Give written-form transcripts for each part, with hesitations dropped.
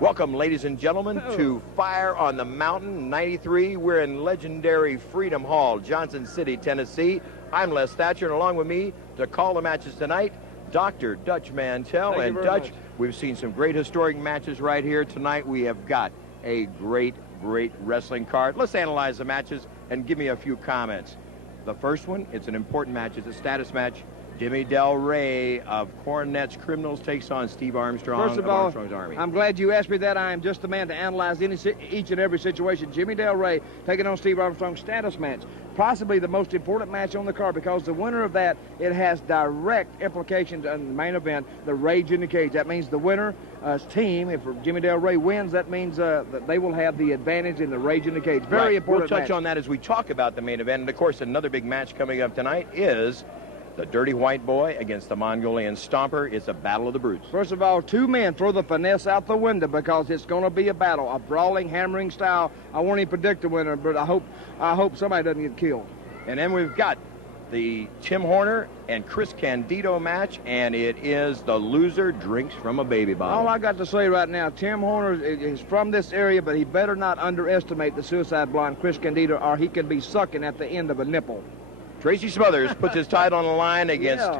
Welcome, ladies and gentlemen, to Fire on the Mountain 93. We're in legendary Freedom Hall, Johnson City, Tennessee. I'm Les Thatcher, and along with me to call the matches tonight, Dr. Dutch Mantell. And Dutch, we've seen some great historic matches right here. Tonight we have got a great wrestling card. Let's analyze the matches and give me a few comments. The first one, it's an important match. It's a status match. Jimmy Del Rey of Cornette's Criminals takes on Steve Armstrong First of all, Armstrong's Army. I'm glad you asked me that. I am just the man to analyze each and every situation. Jimmy Del Rey taking on Steve Armstrong's status match. Possibly the most important match on the card, because the winner of that, it has direct implications on the main event, the Rage in the Cage. That means the winner team, if Jimmy Del Rey wins, that means that they will have the advantage in the Rage in the Cage. Very important We'll touch match. on that as we talk about the main event. And, of course, another big match coming up tonight is the Dirty White Boy against the Mongolian Stomper. It's a battle of the Bruise. First of all, two men throw the finesse out the window, because it's going to be a battle, a brawling, hammering style. I won't even predict the winner, but I hope somebody doesn't get killed. And then we've got the Tim Horner and Chris Candido match, and it is the loser drinks from a baby bottle. All I got to say right now, Tim Horner is from this area, but he better not underestimate the suicide blonde Chris Candido, or he can be sucking at the end of a nipple. Tracy Smothers puts his title on the line against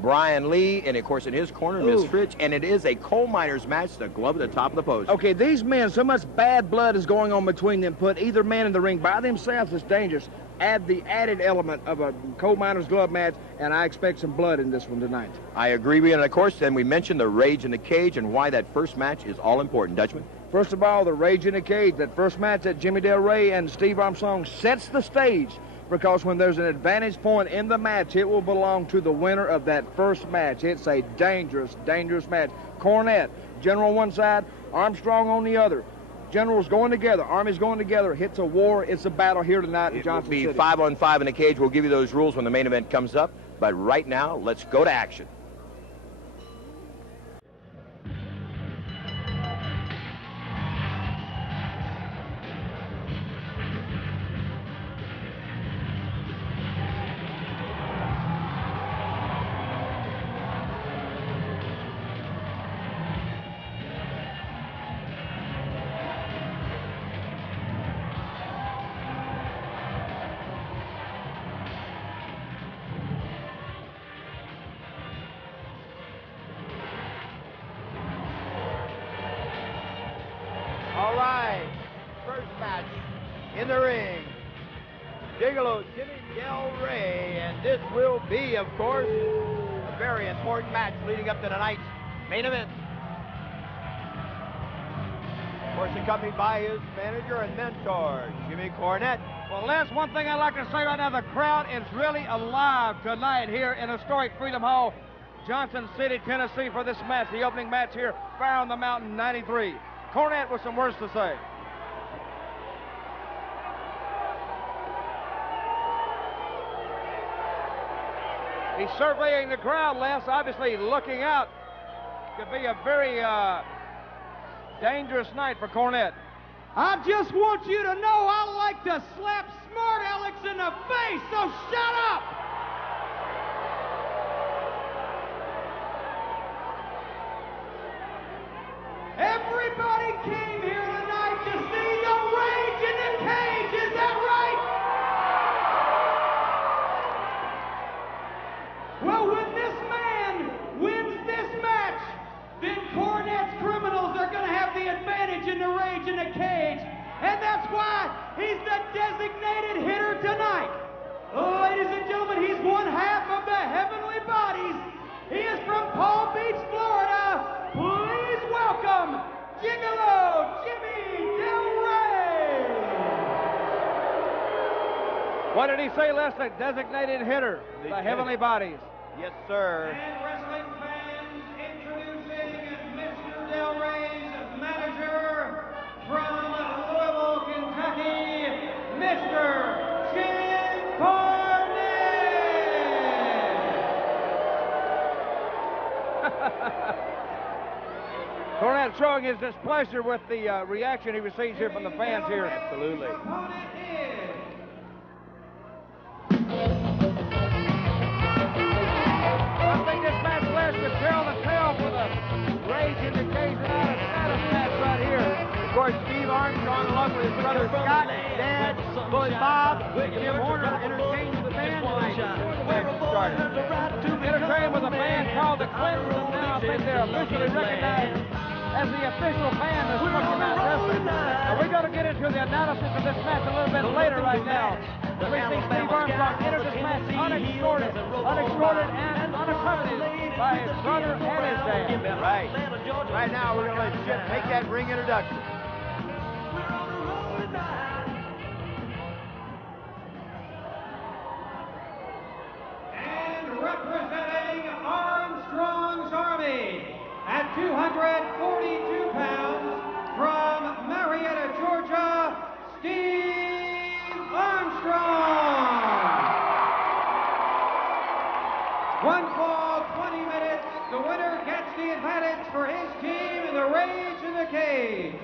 Brian Lee, and of course in his corner, Miss Fytch, and it is a coal miners match, the glove at the top of the post. Okay, these men, so much bad blood is going on between them. Put either man in the ring by themselves is dangerous. Add the added element of a coal miners glove match, and I expect some blood in this one tonight. I agree with you, and of course then we mentioned the Rage in the Cage and why that first match is all important. Dutchman? First of all, the Rage in the Cage, that first match that Jimmy Del Rey and Steve Armstrong sets the stage, because when there's an advantage point in the match, it will belong to the winner of that first match. It's a dangerous match. Cornette, General on one side, Armstrong on the other. Generals going together, Armies going together. It's a war, it's a battle here tonight in Johnson City. It will be 5-on-5 in the cage. We'll give you those rules when the main event comes up. But right now, let's go to action. All right, first match in the ring. Gigolo Jimmy Del Rey, and this will be, of course, a very important match leading up to tonight's main event. Of course, accompanied by his manager and mentor, Jimmy Cornette. Well, Les, one thing I'd like to say right now, the crowd is really alive tonight here in historic Freedom Hall, Johnson City, Tennessee, for this match, the opening match here, Fire on the Mountain 93. Cornette with some words to say. He's surveying the crowd, Les, obviously looking out. Could be a very dangerous night for Cornette. I just want you to know I like to slap smart Alex in the face, so shut up! Everybody came here tonight to see the Rage in the Cage, is that right? Well, when this man wins this match, then Cornette's Criminals are going to have the advantage in the Rage in the Cage, and that's why he's the designated hitter tonight. Ladies and gentlemen, he's one half of the Heavenly Bodies. He is from Palm Beach, Florida. Please welcome Gigolo Jimmy Del Rey. What did he say, Les? The designated hitter, the Heavenly Bodies. Yes, sir. And wrestling fans, introducing Mr. Del Rey's manager from Louisville, Kentucky, Mr. Jim Cornette. Cornette showing his displeasure with the reaction he receives here from the fans here. Absolutely. I think this match, Les, could tell the tale for the Rage in the Cage tonight. A status match right here. his brother Scott, Dad, Bully Bob, Jim Horner entertained the band tonight. Entertained with a band called the Clemson. Now I think they're officially recognized as the official band of Smoky Mountain Wrestling. We're going to get into the analysis of this match a little bit later right now. We see Steve Armstrong enter this match unescorted and unaccompanied by his brother and his dad. Right. Right now, we're going to let Chip make that ring introduction. And representing Armstrong's Army at 242 pounds from Marietta, Georgia, Steve Armstrong. 1 fall, 20 minutes. The winner gets the advantage for his team in the Rage in the Cage.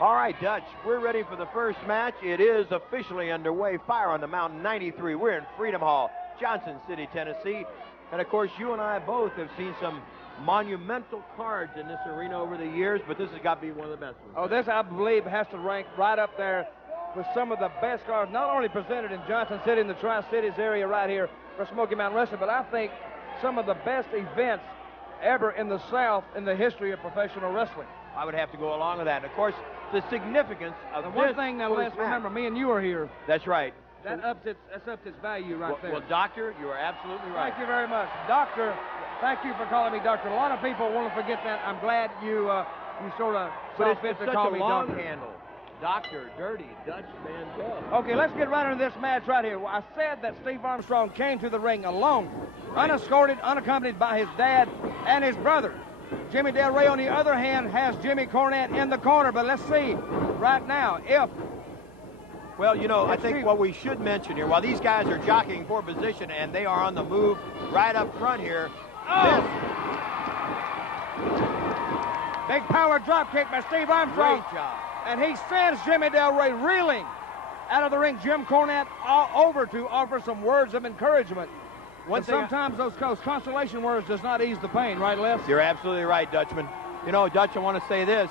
All right, Dutch, we're ready for the first match. It is officially underway. Fire on the Mountain 93. We're in Freedom Hall, Johnson City, Tennessee. And, of course, you and I both have seen some monumental cards in this arena over the years, but this has got to be one of the best ones. Oh, this, I believe, has to rank right up there with some of the best cards, not only presented in Johnson City, in the Tri-Cities area right here for Smoky Mountain Wrestling, but I think some of the best events ever in the South in the history of professional wrestling. I would have to go along with that. And, of course, the significance of the one thing now, let's remember, me and you are here. That's right. That's up its value right there. Well, Doctor, you are absolutely right. Thank you very much. Doctor, thank you for calling me Doctor. A lot of people want to forget that. I'm glad you sort of saw fit to call me Doctor. Handle. Doctor, Dirty, Dutch Mantel. Okay, let's get right into this match right here. I said that Steve Armstrong came to the ring alone, unescorted, unaccompanied by his dad and his brother. Jimmy Del Rey, on the other hand, has Jimmy Cornette in the corner. But let's see right now if... Well, you know, I think what we should mention here, while these guys are jockeying for position and they are on the move right up front here. Oh! Big power drop kick by Steve Armstrong. Great job. And he sends Jimmy Del Rey reeling out of the ring. Jim Cornette over to offer some words of encouragement. Sometimes those consolation words does not ease the pain, right, Les? You're absolutely right, Dutchman. You know, Dutch, I want to say this.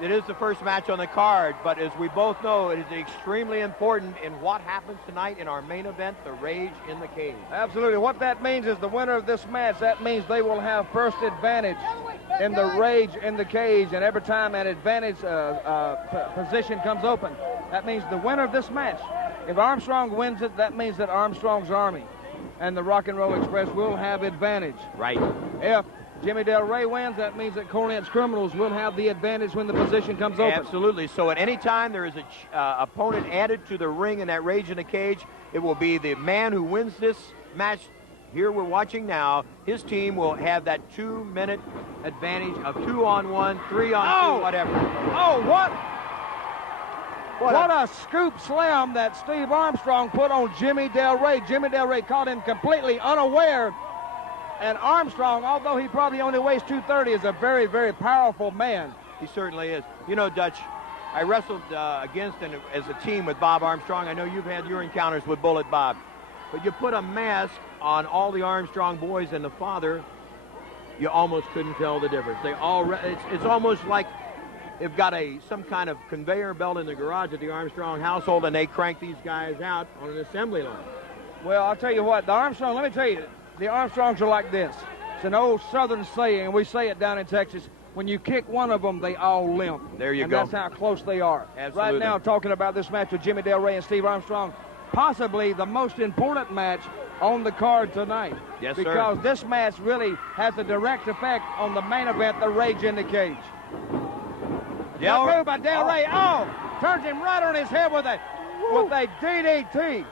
It is the first match on the card, but as we both know, it is extremely important in what happens tonight in our main event, the Rage in the Cage. Absolutely. What that means is the winner of this match, that means they will have first advantage in the Rage in the Cage, and every time an advantage position comes open, that means the winner of this match. If Armstrong wins it, that means that Armstrong's Army and the Rock and Roll Express will have advantage. Right. If Jimmy Del Rey wins, that means that Cornette's Criminals will have the advantage when the position comes open. Absolutely. So at any time there is an opponent added to the ring in that Rage in the Cage, it will be the man who wins this match. Here we're watching now, his team will have that 2-minute advantage of 2-on-1, 3-on-2, whatever. Oh, what a scoop slam that Steve Armstrong put on Jimmy Del Rey. Jimmy Del Rey caught him completely unaware. And Armstrong, although he probably only weighs 230, is a very, very powerful man. He certainly is. You know, Dutch, I wrestled against and as a team with Bob Armstrong. I know you've had your encounters with Bullet Bob. But you put a mask on all the Armstrong boys and the father, you almost couldn't tell the difference. They all, it's almost like they've got some kind of conveyor belt in the garage at the Armstrong household, and they crank these guys out on an assembly line. Well, I'll tell you what, the Armstrong, let me tell you, the Armstrongs are like this. It's an old Southern saying, and we say it down in Texas. When you kick one of them, they all limp. There you go. go. And that's how close they are. Absolutely. Right now, talking about this match with Jimmy Del Rey and Steve Armstrong, possibly the most important match on the card tonight. Yes, sir. Because this match really has a direct effect on the main event, the Rage in the Cage. Good move by Del Rey. Oh, turns him right on his head with a DDT.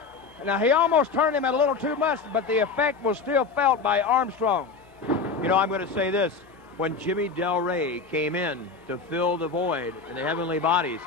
Now, he almost turned him a little too much, but the effect was still felt by Armstrong. You know, I'm going to say this. When Jimmy Del Rey came in to fill the void in the Heavenly Bodies,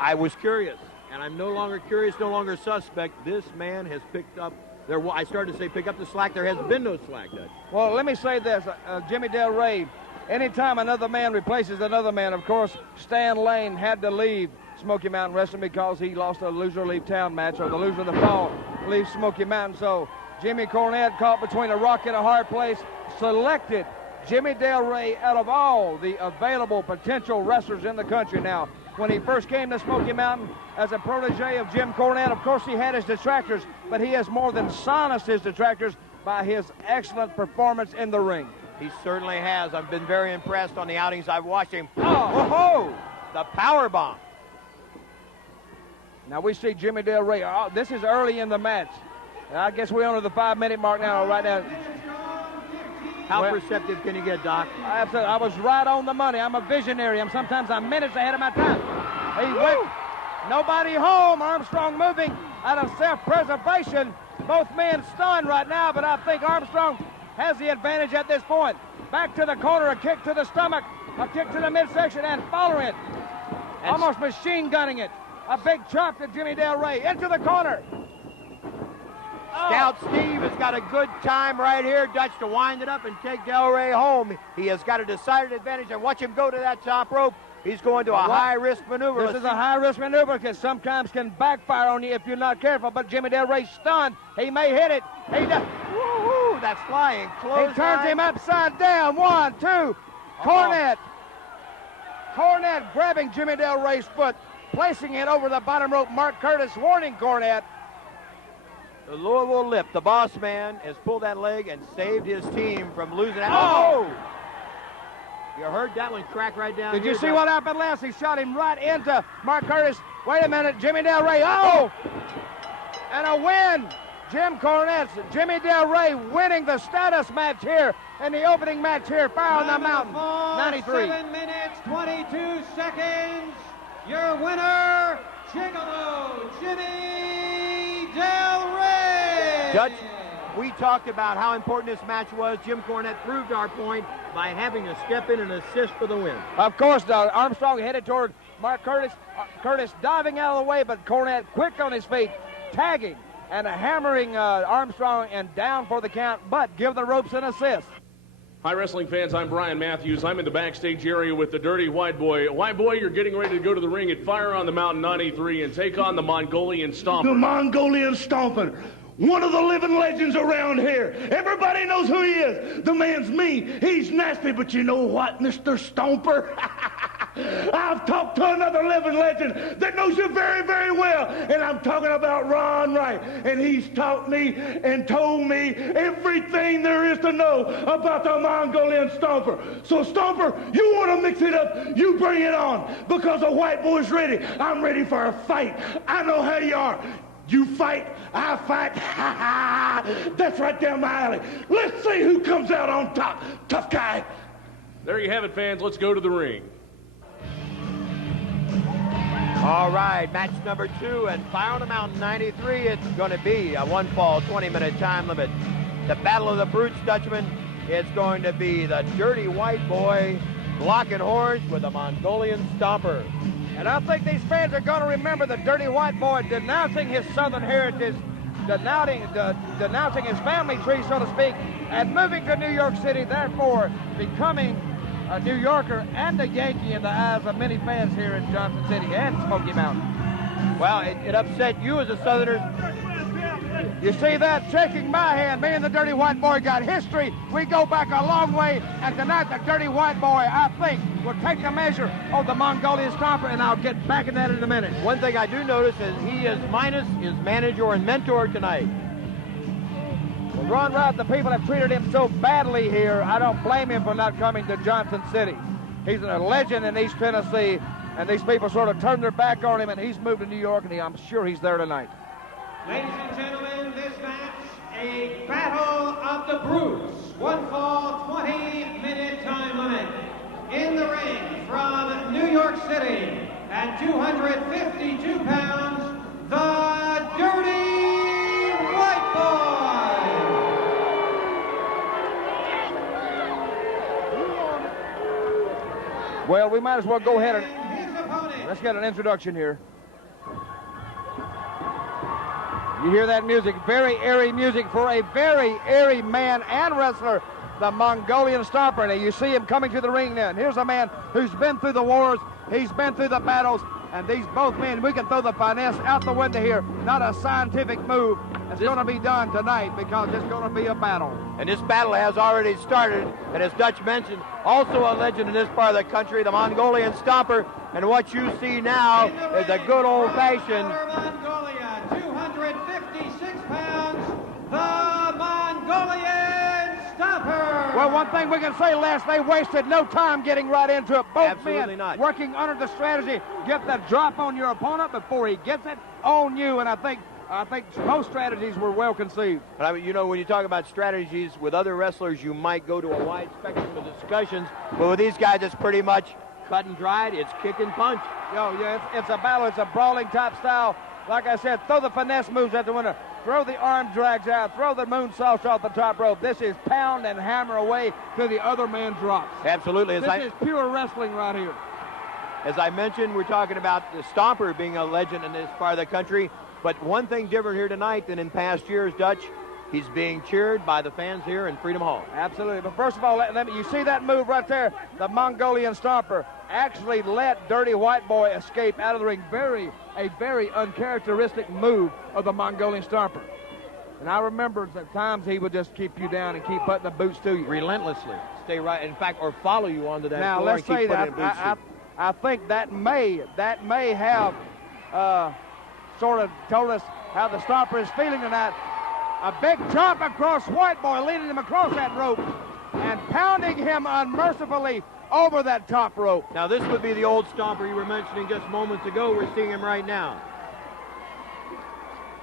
I was curious, and I'm no longer curious, no longer suspect. This man has picked up, I started to say pick up the slack. There has been no slack, Dutch. Well, let me say this. Jimmy Del Rey, anytime another man replaces another man, of course, Stan Lane had to leave Smoky Mountain Wrestling because he lost a loser leave town match, or the loser of the fall leaves Smoky Mountain. So Jimmy Cornette, caught between a rock and a hard place, selected Jimmy Del Rey out of all the available potential wrestlers in the country now when he first came to Smoky Mountain as a protege of Jim Cornette. Of course, he had his detractors, but he has more than silenced his detractors by his excellent performance in the ring. He certainly has. I've been very impressed on the outings I've watched him. Oh, the power bomb. Now we see Jimmy Del Rey. Oh, this is early in the match. I guess we're under the 5-minute mark now, right now. How perceptive can you get, Doc? Absolutely. I was right on the money. I'm a visionary. Sometimes I'm minutes ahead of my time. He went. Nobody home. Armstrong moving out of self-preservation. Both men stunned right now, but I think Armstrong has the advantage at this point. Back to the corner, a kick to the stomach, a kick to the midsection, and following it. Almost machine gunning it. A big chop to Jimmy Del Rey into the corner. Scout Steve has got a good time right here, Dutch, to wind it up and take Del Rey home. He has got a decided advantage, and watch him go to that top rope. He's going to a high-risk maneuver. This is a high-risk maneuver because sometimes can backfire on you if you're not careful, but Jimmy Del Rey's stunned. He may hit it. He does. Woo-hoo, that's flying. Close. He turns him upside down. 1, 2. Cornette. Cornette grabbing Jimmy Del Rey's foot, placing it over the bottom rope. Mark Curtis warning Cornette. The Louisville Lip, the boss man, has pulled that leg and saved his team from losing. Oh! You heard that one crack right down. Did you see what happened last? He shot him right into Mark Curtis. Wait a minute, Jimmy Del Rey. Oh! And a win. Jim Cornette's Jimmy Del Rey winning the status match here in the opening match here. Fire on the Mountain. 93. 7 minutes, 22 seconds. Your winner, Gigolo Jimmy Del Rey. Dutch, we talked about how important this match was. Jim Cornette proved our point by having to step in and assist for the win. Of course, Armstrong headed toward Mark Curtis. Curtis diving out of the way, but Cornette quick on his feet, tagging and hammering Armstrong and down for the count, but give the ropes an assist. Hi, wrestling fans. I'm Brian Matthews. I'm in the backstage area with the Dirty White Boy. White Boy, you're getting ready to go to the ring at Fire on the Mountain 93 and take on the Mongolian Stomper. The Mongolian Stomper. One of the living legends around here. Everybody knows who he is. The man's mean. He's nasty, but you know what, Mr. Stomper? I've talked to another living legend that knows you very, very well, and I'm talking about Ron Wright, and he's taught me and told me everything there is to know about the Mongolian Stomper. So, Stomper, you want to mix it up, you bring it on, because the White Boy's ready. I'm ready for a fight. I know how you are. You fight, I fight. That's right down my alley. Let's see who comes out on top. Tough guy. There you have it, fans. Let's go to the ring. All right, match number 2 and Fire on the Mountain 93. It's going to be a one-fall, 20-minute time limit. The Battle of the Brutes, Dutchman. It's going to be the Dirty White Boy locking horns with the Mongolian Stomper. And I think these fans are going to remember the Dirty White Boy denouncing his Southern heritage, denouncing his family tree, so to speak, and moving to New York City, therefore becoming a New Yorker and a Yankee in the eyes of many fans here in Johnson City and Smoky Mountain. Well, it upset you as a Southerner. You see that? Shaking my hand. Me and the Dirty White Boy got history. We go back a long way, and tonight the Dirty White Boy, I think, will take the measure of the Mongolian Stomper, and I'll get back in that in a minute. One thing I do notice is he is minus his manager and mentor tonight. Well, Ron Wright, the people have treated him so badly here, I don't blame him for not coming to Johnson City. He's a legend in East Tennessee, and these people sort of turned their back on him, and he's moved to New York, and I'm sure he's there tonight. Ladies and gentlemen, this match, a battle of the Bruise. One fall, 20-minute time limit. In the ring from New York City at 252 pounds, the Dirty White Boy. Well, we might as well go ahead and his opponent. let's get an introduction here. You hear that music, very airy music for a very airy man and wrestler, the Mongolian Stomper. Now you see him coming to the ring now. And here's a man who's been through the wars, he's been through the battles, and these both men, we can throw the finesse out the window here. Not a scientific move. It's going to be done tonight because it's going to be a battle. And this battle has already started. And as Dutch mentioned, also a legend in this part of the country, the Mongolian Stomper. And what you see now is a good old-fashioned Mongolia, 256 pounds, the Mongolian Stomper. Well, one thing we can say, Les, they wasted no time getting right into it. Both Absolutely men not. working under the strategy, get the drop on your opponent before he gets it on you. And I think most strategies were well conceived. But I mean, you know, when you talk about strategies with other wrestlers, you might go to a wide spectrum of discussions. But with these guys, it's pretty much cut and dried. It's kick and punch. Yeah, it's a battle. It's a brawling type style. Like I said, throw the finesse moves at the winner. Throw the arm drags out. Throw the moonsaults off the top rope. This is pound and hammer away till the other man drops. Absolutely. This is pure wrestling right here. As I mentioned, we're talking about the Stomper being a legend in this part of the country. But one thing different here tonight than in past years, Dutch, he's being cheered by the fans here in Freedom Hall. Absolutely. But first of all, you see that move right there? The Mongolian Stomper actually let Dirty White Boy escape out of the ring. A very uncharacteristic move of the Mongolian Stomper. And I remember at times he would just keep you down and keep putting the boots to you. Relentlessly. Stay right, in fact, or follow you onto that now, floor let's and keep say putting that in boots. I think that may have sort of told us how the Stomper is feeling tonight. A big chop across White Boy, leading him across that rope and pounding him unmercifully over that top rope. Now, this would be the old Stomper you were mentioning just moments ago. We're seeing him right now.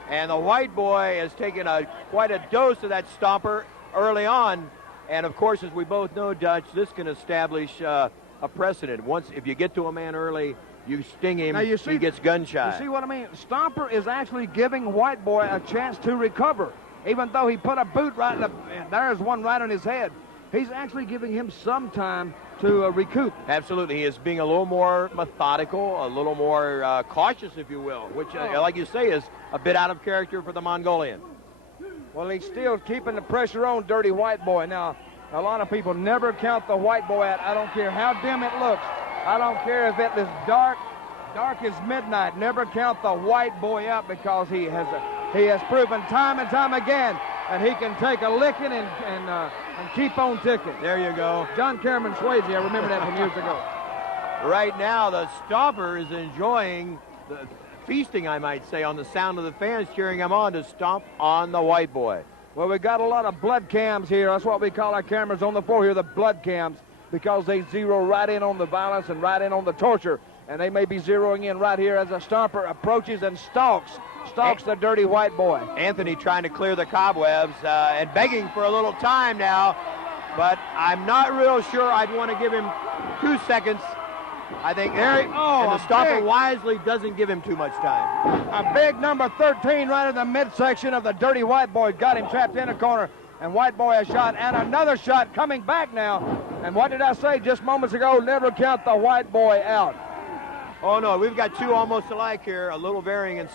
And the White Boy has taken quite a dose of that Stomper early on. And, of course, as we both know, Dutch, this can establish a precedent. Once, if you get to a man early, you sting him, he gets gun-shy. You see what I mean? Stomper is actually giving White Boy a chance to recover. Even though he put a boot right in there's one right on his head. He's actually giving him some time to recoup. Absolutely. He is being a little more methodical, a little more cautious, if you will, which, like you say, is a bit out of character for the Mongolian. Well, he's still keeping the pressure on Dirty White Boy. Now, a lot of people never count the White Boy out. I don't care how dim it looks. I don't care if it is dark as midnight. Never count the White Boy out because he has proven time and time again that he can take a licking and keep on ticking. There you go. John Cameron Swayze, I remember that from years ago. Right now, the Stomper is enjoying the feasting, I might say, on the sound of the fans cheering him on to stomp on the White Boy. Well, we got a lot of blood cams here. That's what we call our cameras on the floor here, the blood cams, because they zero right in on the violence and right in on the torture. And they may be zeroing in right here as a Stomper approaches and stalks the Dirty White Boy. Anthony trying to clear the cobwebs and begging for a little time now, but I'm not real sure I'd want to give him 2 seconds. I think there, and the Stomper wisely doesn't give him too much time. A big number 13 right in the midsection of the Dirty White Boy got him trapped in a corner, and White Boy a shot and another shot coming back now. And what did I say just moments ago? Never count the White Boy out. Oh, no, we've got two almost alike here, a little variance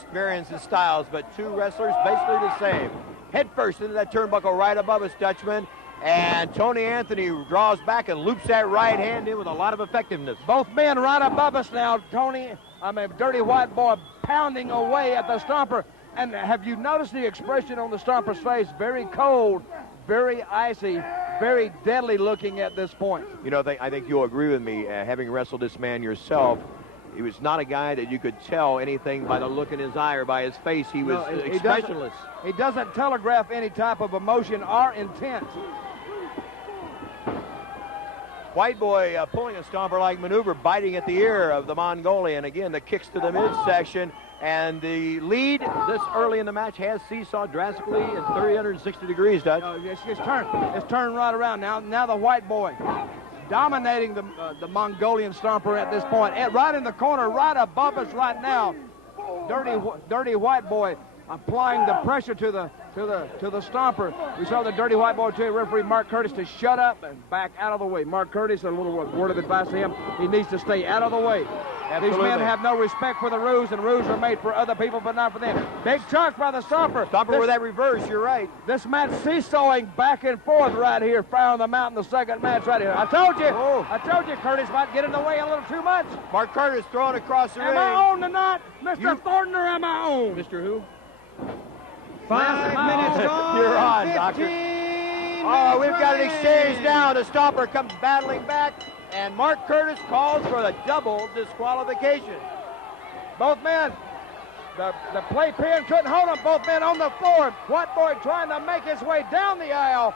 in styles, but two wrestlers basically the same. Head first into that turnbuckle right above us, Dutchman, and Tony Anthony draws back and loops that right hand in with a lot of effectiveness. Both men right above us now, Dirty White Boy pounding away at the Stomper. And have you noticed the expression on the Stomper's face? Very cold, very icy, very deadly looking at this point. You know, I think you'll agree with me, having wrestled this man yourself. He was not a guy that you could tell anything by the look in his eye or by his face. He was expressionless. He doesn't telegraph any type of emotion or intent. White Boy pulling a Stomper-like maneuver, biting at the ear of the Mongolian. Again, the kicks to the midsection. And the lead this early in the match has seesawed drastically in 360 degrees, Dutch. It's turned right around now. Now the White Boy dominating the Mongolian Stomper at this point. And right in the corner, right above us right now, Dirty White Boy applying the pressure to the Stomper. We saw the Dirty White Boy tell referee Mark Curtis to shut up and back out of the way. Mark Curtis, a little word of advice to him, he needs to stay out of the way. Absolutely. These men have no respect for the rules, and rules are made for other people, but not for them. Big chops by the Stomper. Stomper with that reverse, you're right. This match seesawing back and forth right here, Fire on the Mountain, the second match right here. I told you Curtis might get in the way a little too much. Mark Curtis throwing across the ring. Am I on tonight, Mr. Thornton, or am I on? Mr. Who? 5 minutes gone. You're on, Doctor. Oh, we've got an exchange now. The Stomper comes battling back, and Mark Curtis calls for the double disqualification. Both men, the playpen couldn't hold them. Both men on the floor. White Boy trying to make his way down the aisle.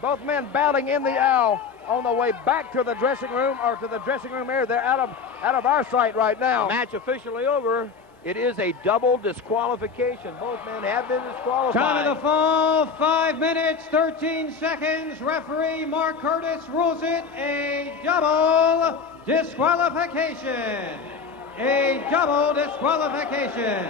Both men battling in the aisle on the way back to the dressing room, or to the dressing room area. They're out of our sight right now. Match officially over. It is a double disqualification. Both men have been disqualified. Time of the fall, 5 minutes, 13 seconds. Referee Mark Curtis rules it a double disqualification. A double disqualification.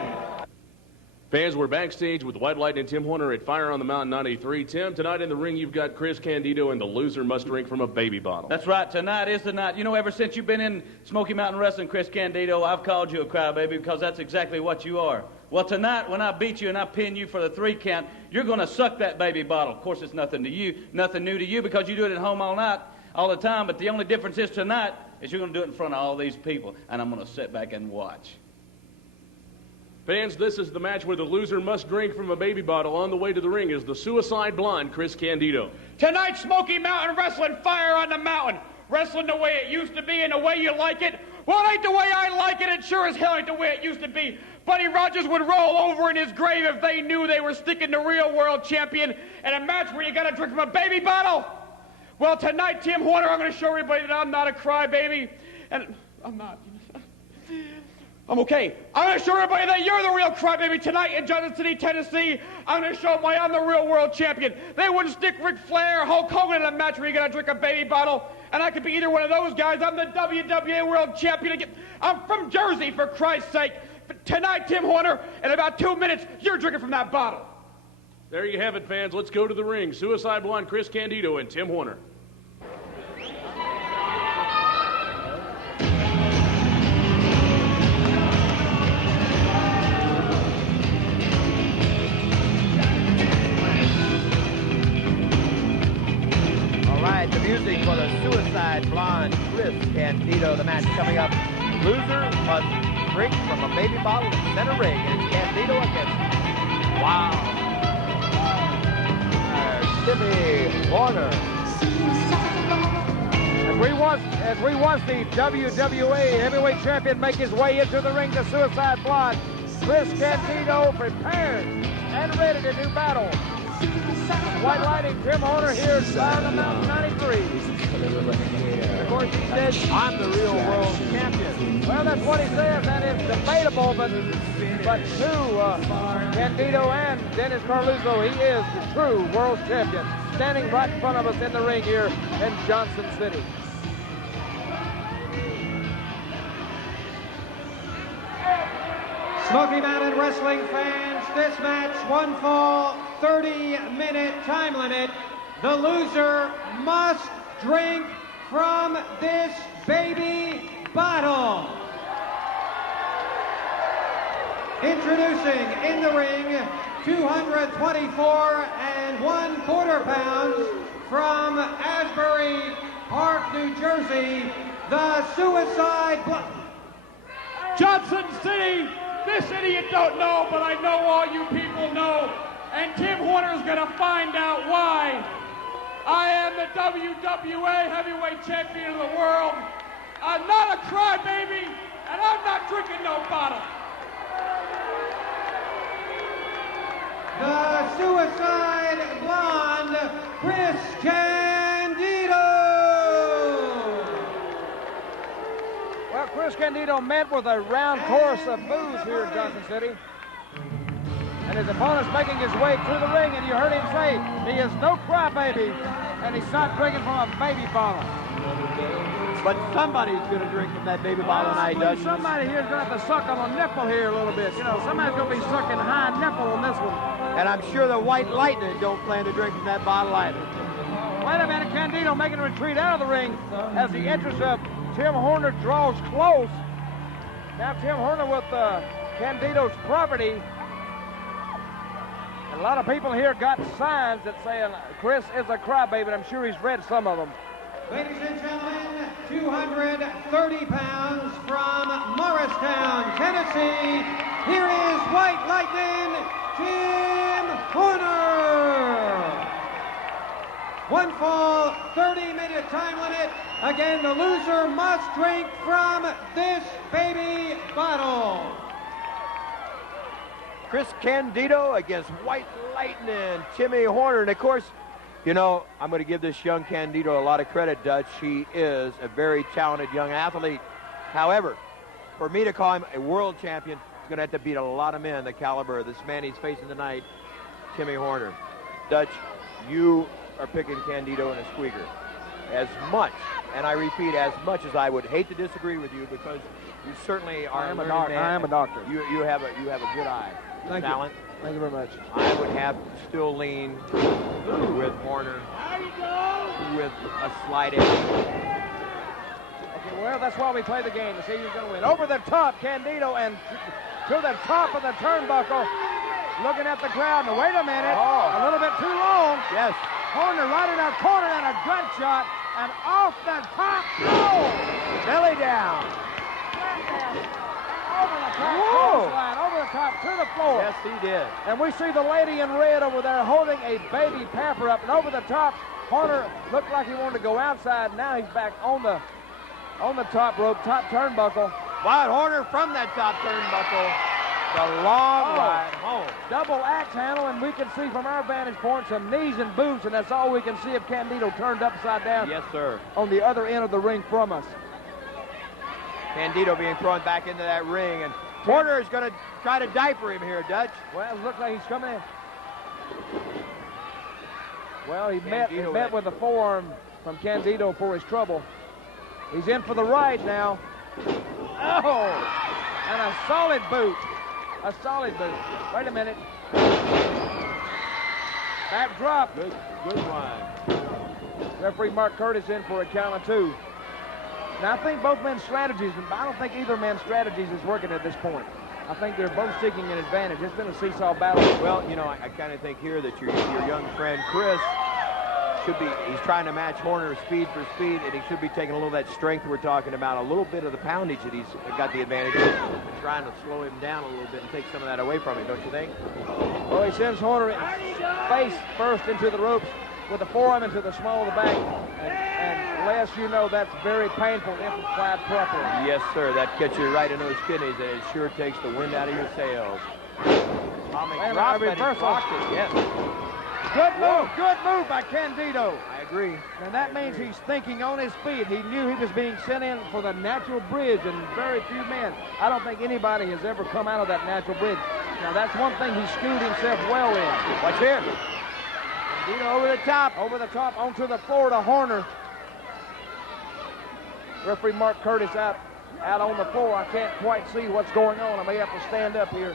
Fans, we're backstage with Wildeyed and Tim Horner at Fire on the Mountain 93. Tim, tonight in the ring you've got Chris Candido, and the loser must drink from a baby bottle. That's right. Tonight is the night. You know, ever since you've been in Smoky Mountain Wrestling, Chris Candido, I've called you a crybaby because that's exactly what you are. Well, tonight when I beat you and I pin you for the 3 count, you're going to suck that baby bottle. Of course, it's nothing to you, nothing new to you, because you do it at home all night, all the time. But the only difference is tonight is you're going to do it in front of all these people, and I'm going to sit back and watch. Fans, this is the match where the loser must drink from a baby bottle. On the way to the ring is the Suicide Blonde, Chris Candido. Tonight, Smoky Mountain Wrestling, Fire on the Mountain. Wrestling the way it used to be and the way you like it. Well, it ain't the way I like it. It sure as hell ain't the way it used to be. Buddy Rogers would roll over in his grave if they knew they were sticking the real world champion in a match where you got to drink from a baby bottle. Well, tonight, Tim Horner, I'm going to show everybody that I'm not a crybaby. And I'm not. I'm okay. I'm going to show everybody that you're the real crybaby tonight in Johnson City, Tennessee. I'm going to show them why I'm the real world champion. They wouldn't stick Ric Flair or Hulk Hogan in a match where you got to drink a baby bottle. And I could be either one of those guys. I'm the WWE World Champion. I'm from Jersey, for Christ's sake. But tonight, Tim Horner, in about 2 minutes, you're drinking from that bottle. There you have it, fans. Let's go to the ring. Suicide Blonde, Chris Candido, and Tim Horner. The music for the Suicide Blonde, Chris Candido. The match coming up. Loser must drink from a baby bottle in center ring. And it's Candido against Timmy Horner. As we watch the WWA Heavyweight Champion make his way into the ring, the Suicide Blonde, Chris Candido prepared and ready to do battle. White lighting Tim Horner here at Fire on the Mountain 93. Of course, he said, I'm the real world champion. Well, that's what he says, and it's debatable, but to Candido and Dennis Carluzzo, he is the true world champion, standing right in front of us in the ring here in Johnson City. Smoky Mountain Wrestling fans, this match, one fall, 30-minute time limit. The loser must drink from this baby bottle. Introducing in the ring, 224 1/4 pounds from Asbury Park, New Jersey, the Suicide Blonde. Johnson City, this idiot don't know, but I know all you people know. And Tim Horner's going to find out why. I am the WWA Heavyweight Champion of the world. I'm not a crybaby, and I'm not drinking no bottle. The Suicide Blonde, Chris Candido. Well, Chris Candido met with a round course of booze here in Johnson City. And his opponent's making his way through the ring, and you heard him say he is no crybaby, and he's not drinking from a baby bottle. But somebody's going to drink from that baby bottle tonight, doesn't somebody here's going to have to suck on a nipple here a little bit. You know, somebody's going to be sucking high nipple on this one. And I'm sure the White Lightning don't plan to drink from that bottle either. Wait a minute, Candido making a retreat out of the ring as the entrance of Tim Horner draws close. Now Tim Horner with Candido's property. A lot of people here got signs that saying Chris is a crybaby, and I'm sure he's read some of them. Ladies and gentlemen, 230 pounds from Morristown, Tennessee, here is White Lightning, Jim Cornette. 1 fall, 30-minute time limit. Again, the loser must drink from this baby bottle. Chris Candido against White Lightning, Timmy Horner. And of course, you know, I'm going to give this young Candido a lot of credit, Dutch. He is a very talented young athlete. However, for me to call him a world champion, he's going to have to beat a lot of men the caliber of this man he's facing tonight, Timmy Horner. Dutch, you are picking Candido in a squeaker. As much, and I repeat, as much as I would hate to disagree with you, because you certainly are a learned man. I am a doctor. You have a good eye. Thank talent. you. Thank you very much. I would have to still lean with Horner with a slight edge. Okay, well, that's why we play the game, to see who's going to win. Over the top, Candido, and to the top of the turnbuckle, looking at the crowd. Now, wait a minute. A little bit too long. Yes. Horner right in our corner, and a gut shot, and off the top. Oh! Belly down. Over the top, line, over the top, to the floor. Yes, he did. And we see the lady in red over there holding a baby pamper up, and over the top, Horner looked like he wanted to go outside. Now he's back on the top rope, top turnbuckle. But Horner from that top turnbuckle, the long ride home. Double axe handle, and we can see from our vantage point some knees and boots, and that's all we can see of Candido turned upside down. Yes, sir. On the other end of the ring from us. Candido being thrown back into that ring, and Horner is going to try to diaper him here, Dutch. Well, it looks like he's coming in. Well, he Candido met with the forearm from Candido for his trouble. He's in for the ride now. Oh! And a solid boot. A solid boot. Wait a minute. Back drop. Good one. Referee Mark Curtis in for a count of 2. Now, I think both men's strategies, but I don't think either man's strategies is working at this point. I think they're both seeking an advantage. It's been a seesaw battle. Well, you know, I kind of think here that your young friend Chris he's trying to match Horner speed for speed, and he should be taking a little of that strength we're talking about, a little bit of the poundage that he's got the advantage of, and trying to slow him down a little bit and take some of that away from him, don't you think? Well, he sends Horner face first into the ropes with the forearm into the small of the back, and Les, you know that's very painful if applied properly. Yes, sir. That gets you right in those kidneys, and it sure takes the wind out of your sails. Yes. Good move by Candido. I agree. And that means he's thinking on his feet. He knew he was being sent in for the natural bridge, and very few men. I don't think anybody has ever come out of that natural bridge. Now, that's one thing he schooled himself well in. Watch here. Candido over the top. Over the top, onto the floor to Horner. Referee Mark Curtis out on the floor. I can't quite see what's going on. I may have to stand up here.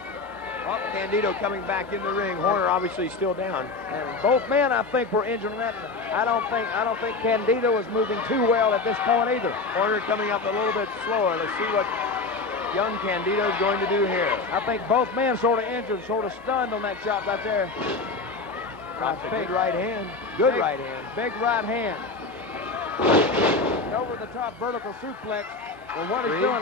Well, Candido coming back in the ring. Horner obviously still down. And both men, I think, were injured in that. I don't think Candido is moving too well at this point either. Horner coming up a little bit slower. Let's see what young Candido is going to do here. I think both men sort of injured, sort of stunned on that shot right there. Drops a good right hand. Good right hand. Big right hand. Over the top vertical suplex. Well, what he's doing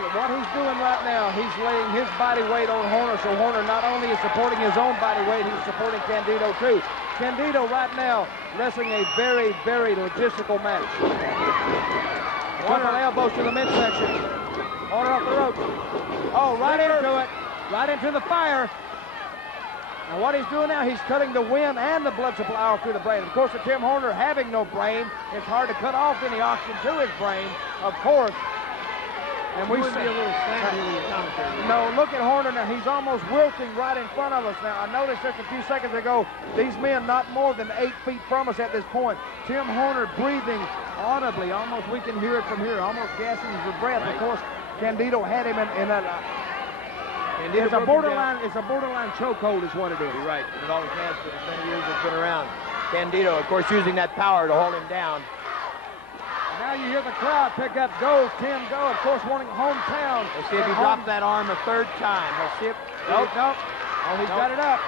right now, he's laying his body weight on Horner, so Horner not only is supporting his own body weight, he's supporting Candido too. Candido right now wrestling a very, very logistical match. Horner elbows to the midsection. Horner off the ropes. Oh, right into it. Right into the fire. Now what he's doing now, he's cutting the wind and the blood supply off through the brain. Of course, with Tim Horner having no brain, it's hard to cut off any oxygen to his brain, of course. And we see a little commentary. No, look at Horner now. He's almost wilting right in front of us now. I noticed just a few seconds ago, these men not more than 8 feet from us at this point. Tim Horner breathing audibly. Almost we can hear it from here. Almost gasping for breath. Right. Of course, Candido had him in that. It's a borderline chokehold is what it is. You're right. It always has been as many years it's been around. Candido, of course, using that power to hold him down. Now you hear the crowd pick up Go, Tim Go, of course, wanting hometown. Let's see if he drops that arm a third time. Let's see if... Nope. Oh, he's got it up.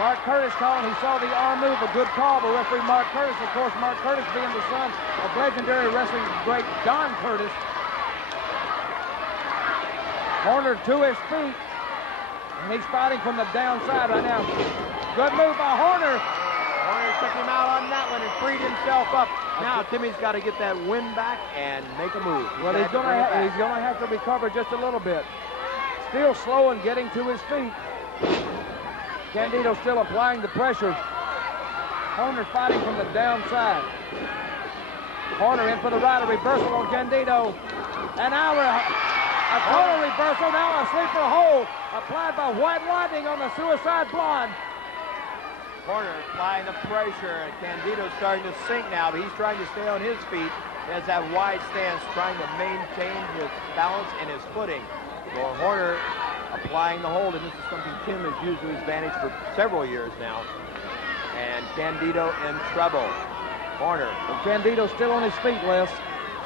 Mark Curtis calling. He saw the arm move. A good call by referee Mark Curtis. Of course, Mark Curtis being the son of legendary wrestling great Don Curtis. Horner to his feet. And he's fighting from the downside right now. Good move by Horner. Horner took him out on that one and freed himself up. Now Timmy's got to get that wind back and make a move. Well, he's going to have to recover just a little bit. Still slow and getting to his feet. Candido still applying the pressure. Horner fighting from the downside. Horner in for the right, a reversal on Candido. And now a total reversal, now a sleeper hold applied by White Lightning on the Suicide Blonde. Horner applying the pressure, and Candido's starting to sink now, but he's trying to stay on his feet. He has that wide stance, trying to maintain his balance and his footing. So Horner applying the hold, and this is something Tim has used to his advantage for several years now. And Candido in trouble. Horner. Well, Candido still on his feet, Les.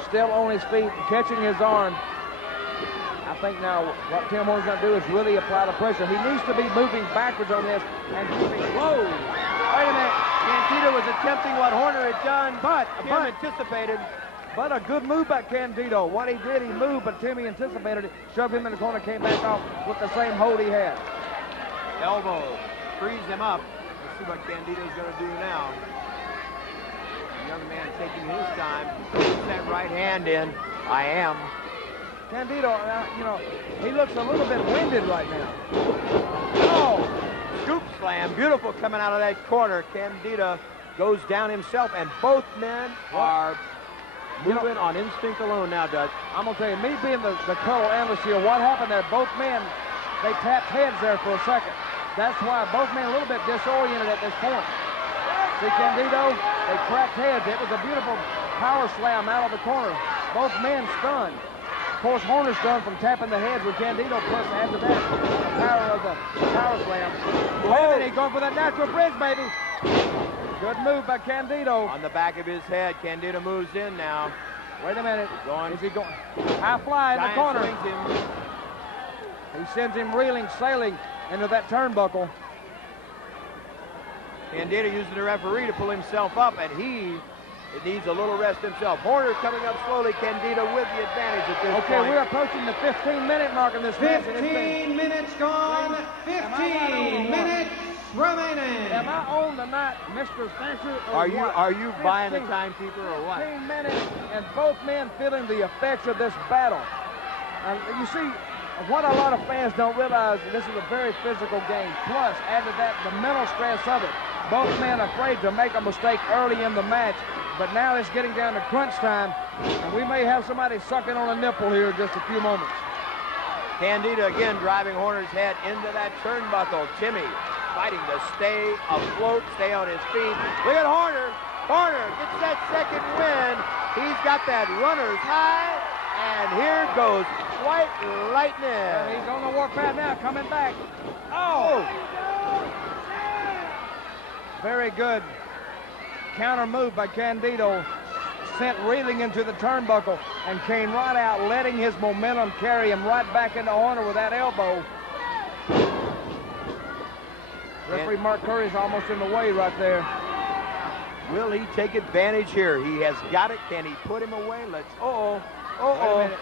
Still on his feet, catching his arm. I think now what Tim Horner's going to do is really apply the pressure. He needs to be moving backwards on this and keeping low. Wait a minute. Candido was attempting what Horner had done, but Tim anticipated. But a good move by Candido. What he did, he moved, but Timmy anticipated it, shoved him in the corner, came back off with the same hold he had. Elbow frees him up. Let's see what Candido's going to do now. The young man taking his time. Puts that right hand in. I am. Candido, you know, he looks a little bit winded right now. Oh! Scoop slam. Beautiful coming out of that corner. Candido goes down himself, and both men are moving on instinct alone now, Dutch. I'm going to tell you, me being the color analyst here, what happened there, both men, they tapped heads there for a second. That's why both men a little bit disoriented at this point. See Candido, they cracked heads. It was a beautiful power slam out of the corner. Both men stunned. Of course, Horner stunned from tapping the heads with Candido, plus after that, the power of the power slam. Wait a minute, he's going for that natural bridge, baby. Good move by Candido. On the back of his head, Candido moves in now. Wait a minute. Going. Is he going? High fly in the corner. Him. He sends him reeling, sailing into that turnbuckle. Candido using the referee to pull himself up, and he needs a little rest himself. Horner coming up slowly. Candido with the advantage at this point. Okay, we're approaching the 15-minute mark in this match. 15 minutes gone. 15 minutes remaining. Am I on tonight, Mr. Thatcher? Are you buying the timekeeper or what? 15 minutes, and both men feeling the effects of this battle. You see, what a lot of fans don't realize, this is a very physical game. Plus, add to that the mental stress of it. Both men afraid to make a mistake early in the match, but now it's getting down to crunch time, and we may have somebody sucking on a nipple here in just a few moments. Candido again driving Horner's head into that turnbuckle. Timmy fighting to stay afloat, stay on his feet. Look at Horner. Horner gets that second win. He's got that runner's high, and here goes White Lightning. And he's on the warpath now, coming back. Oh! Very good counter move by Candido. Sent reeling into the turnbuckle and came right out, letting his momentum carry him right back into Horner with that elbow. Referee Mark Curry's almost in the way right there. Will he take advantage here? He has got it. Can he put him away? Let's. Wait a minute.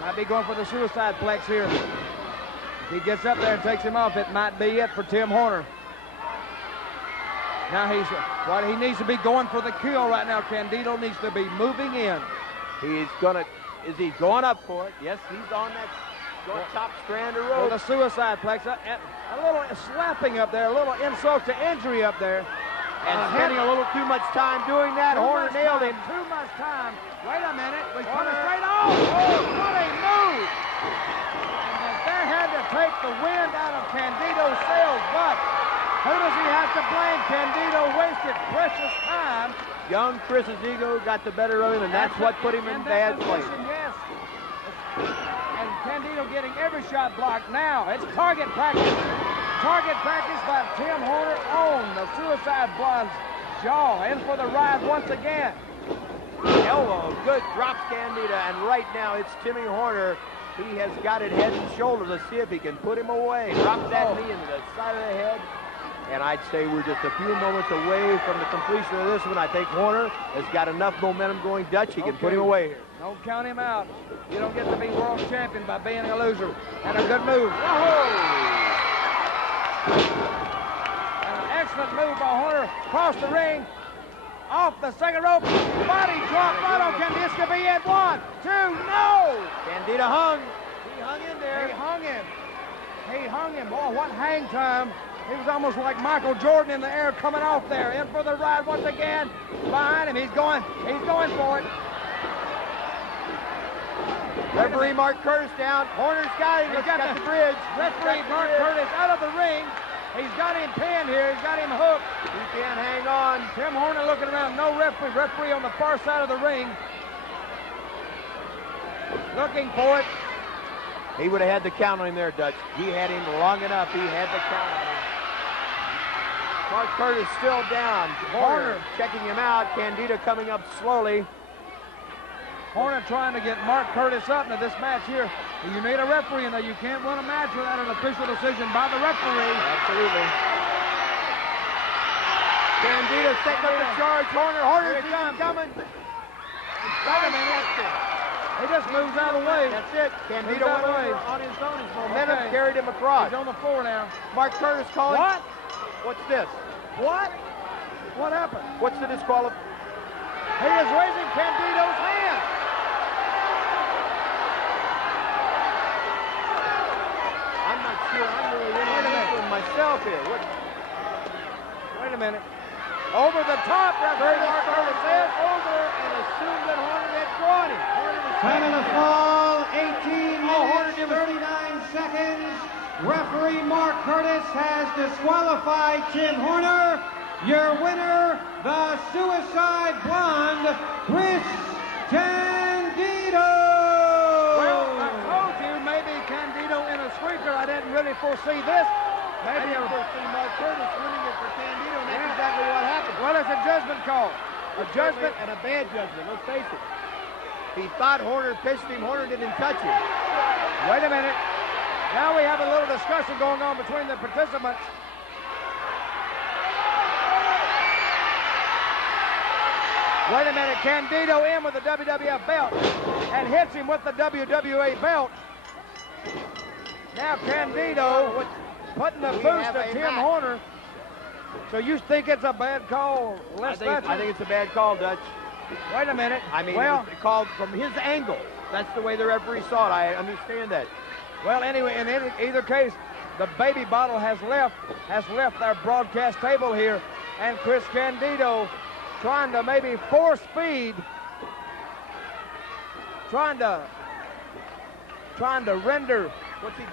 Might be going for the suicide plex here. If he gets up there and takes him off, it might be it for Tim Horner. Now he needs to be going for the kill right now. Candido needs to be moving in. Is he going up for it? Yes, he's on that top strand of rope. The suicide plex. A little slapping up there, a little insult to injury up there. And spending a little too much time doing that. Horner nailed him. Too much time. Wait a minute. We're coming straight off. Oh, what a move. And that had to take the wind out of Candido's sails, but who does he have to blame? Candido wasted precious time. Young Chris's ego got the better of him, and that's what put him in bad place. Yes. And Candido getting every shot blocked now. It's target practice. Target practice by Tim Horner on the Suicide Blonde's jaw. In for the ride once again. Elbow, good, drops Candido, and right now it's Timmy Horner. He has got it head and shoulders. Let's see if he can put him away. Drops that knee into the side of the head. And I'd say we're just a few moments away from the completion of this one. I think Horner has got enough momentum going Dutch. He can put him away here. Don't count him out. You don't get to be world champion by being a loser. And a good move. Whoa! And an excellent move by Horner. Across the ring. Off the second rope. Body drop. Right on. Can this could be it? 1, 2, no! Candido hung. He hung in there. He hung him. He hung him. Boy, what hang time. He was almost like Michael Jordan in the air coming off there. In for the ride once again. Behind him. He's going for it. Referee Mark Curtis down. Horner's got him. He's got the bridge. Referee Mark Curtis out of the ring. He's got him pinned here. He's got him hooked. He can't hang on. Tim Horner looking around. No referee. Referee on the far side of the ring. Looking for it. He would have had the count on him there, Dutch. He had him long enough. He had the count on him. Mark Curtis still down. Horner checking him out. Candido coming up slowly. Horner trying to get Mark Curtis up into this match here. You need a referee in there. You can't win a match without an official decision by the referee. Absolutely. Candido setting up the charge. Horner's coming. Wait a minute. He just moves out of the way. That's it. Candido went over on his own. His momentum carried him across. He's on the floor now. Mark Curtis calling. What? What's this? What? What happened? What's the disqualification? He is raising Candido's hand. I'm not sure. I'm really in this one myself here. Wait a minute. Over the top. Referee Mark Curtis says over and assumed that Horner had drawn him. Time of the fall, 18 minutes, 39 seconds. Referee Mark Curtis has disqualified Tim Horner. Your winner, the Suicide Blonde, Chris Candido. Well, I told you maybe Candido in a squeaker. I didn't really foresee this. Maybe I foresee Mark Curtis winning it for Candido, and that's exactly what happened. Well, it's a judgment call. A judgment and a bad judgment, let's face it. He thought Horner pitched him. Horner didn't touch him. Wait a minute. Now we have a little discussion going on between the participants. Wait a minute. Candido in with the WWF belt and hits him with the WWA belt. Now Candido putting the boost to Tim Horner. So you think it's a bad call, Les Thatcher? I think it's a bad call, Dutch. Wait a minute. I mean, well, it was called from his angle. That's the way the referee saw it. I understand that. Well, anyway, in either case, the baby bottle has left our broadcast table here, and Chris Candido trying to maybe force feed, trying to render. What's he?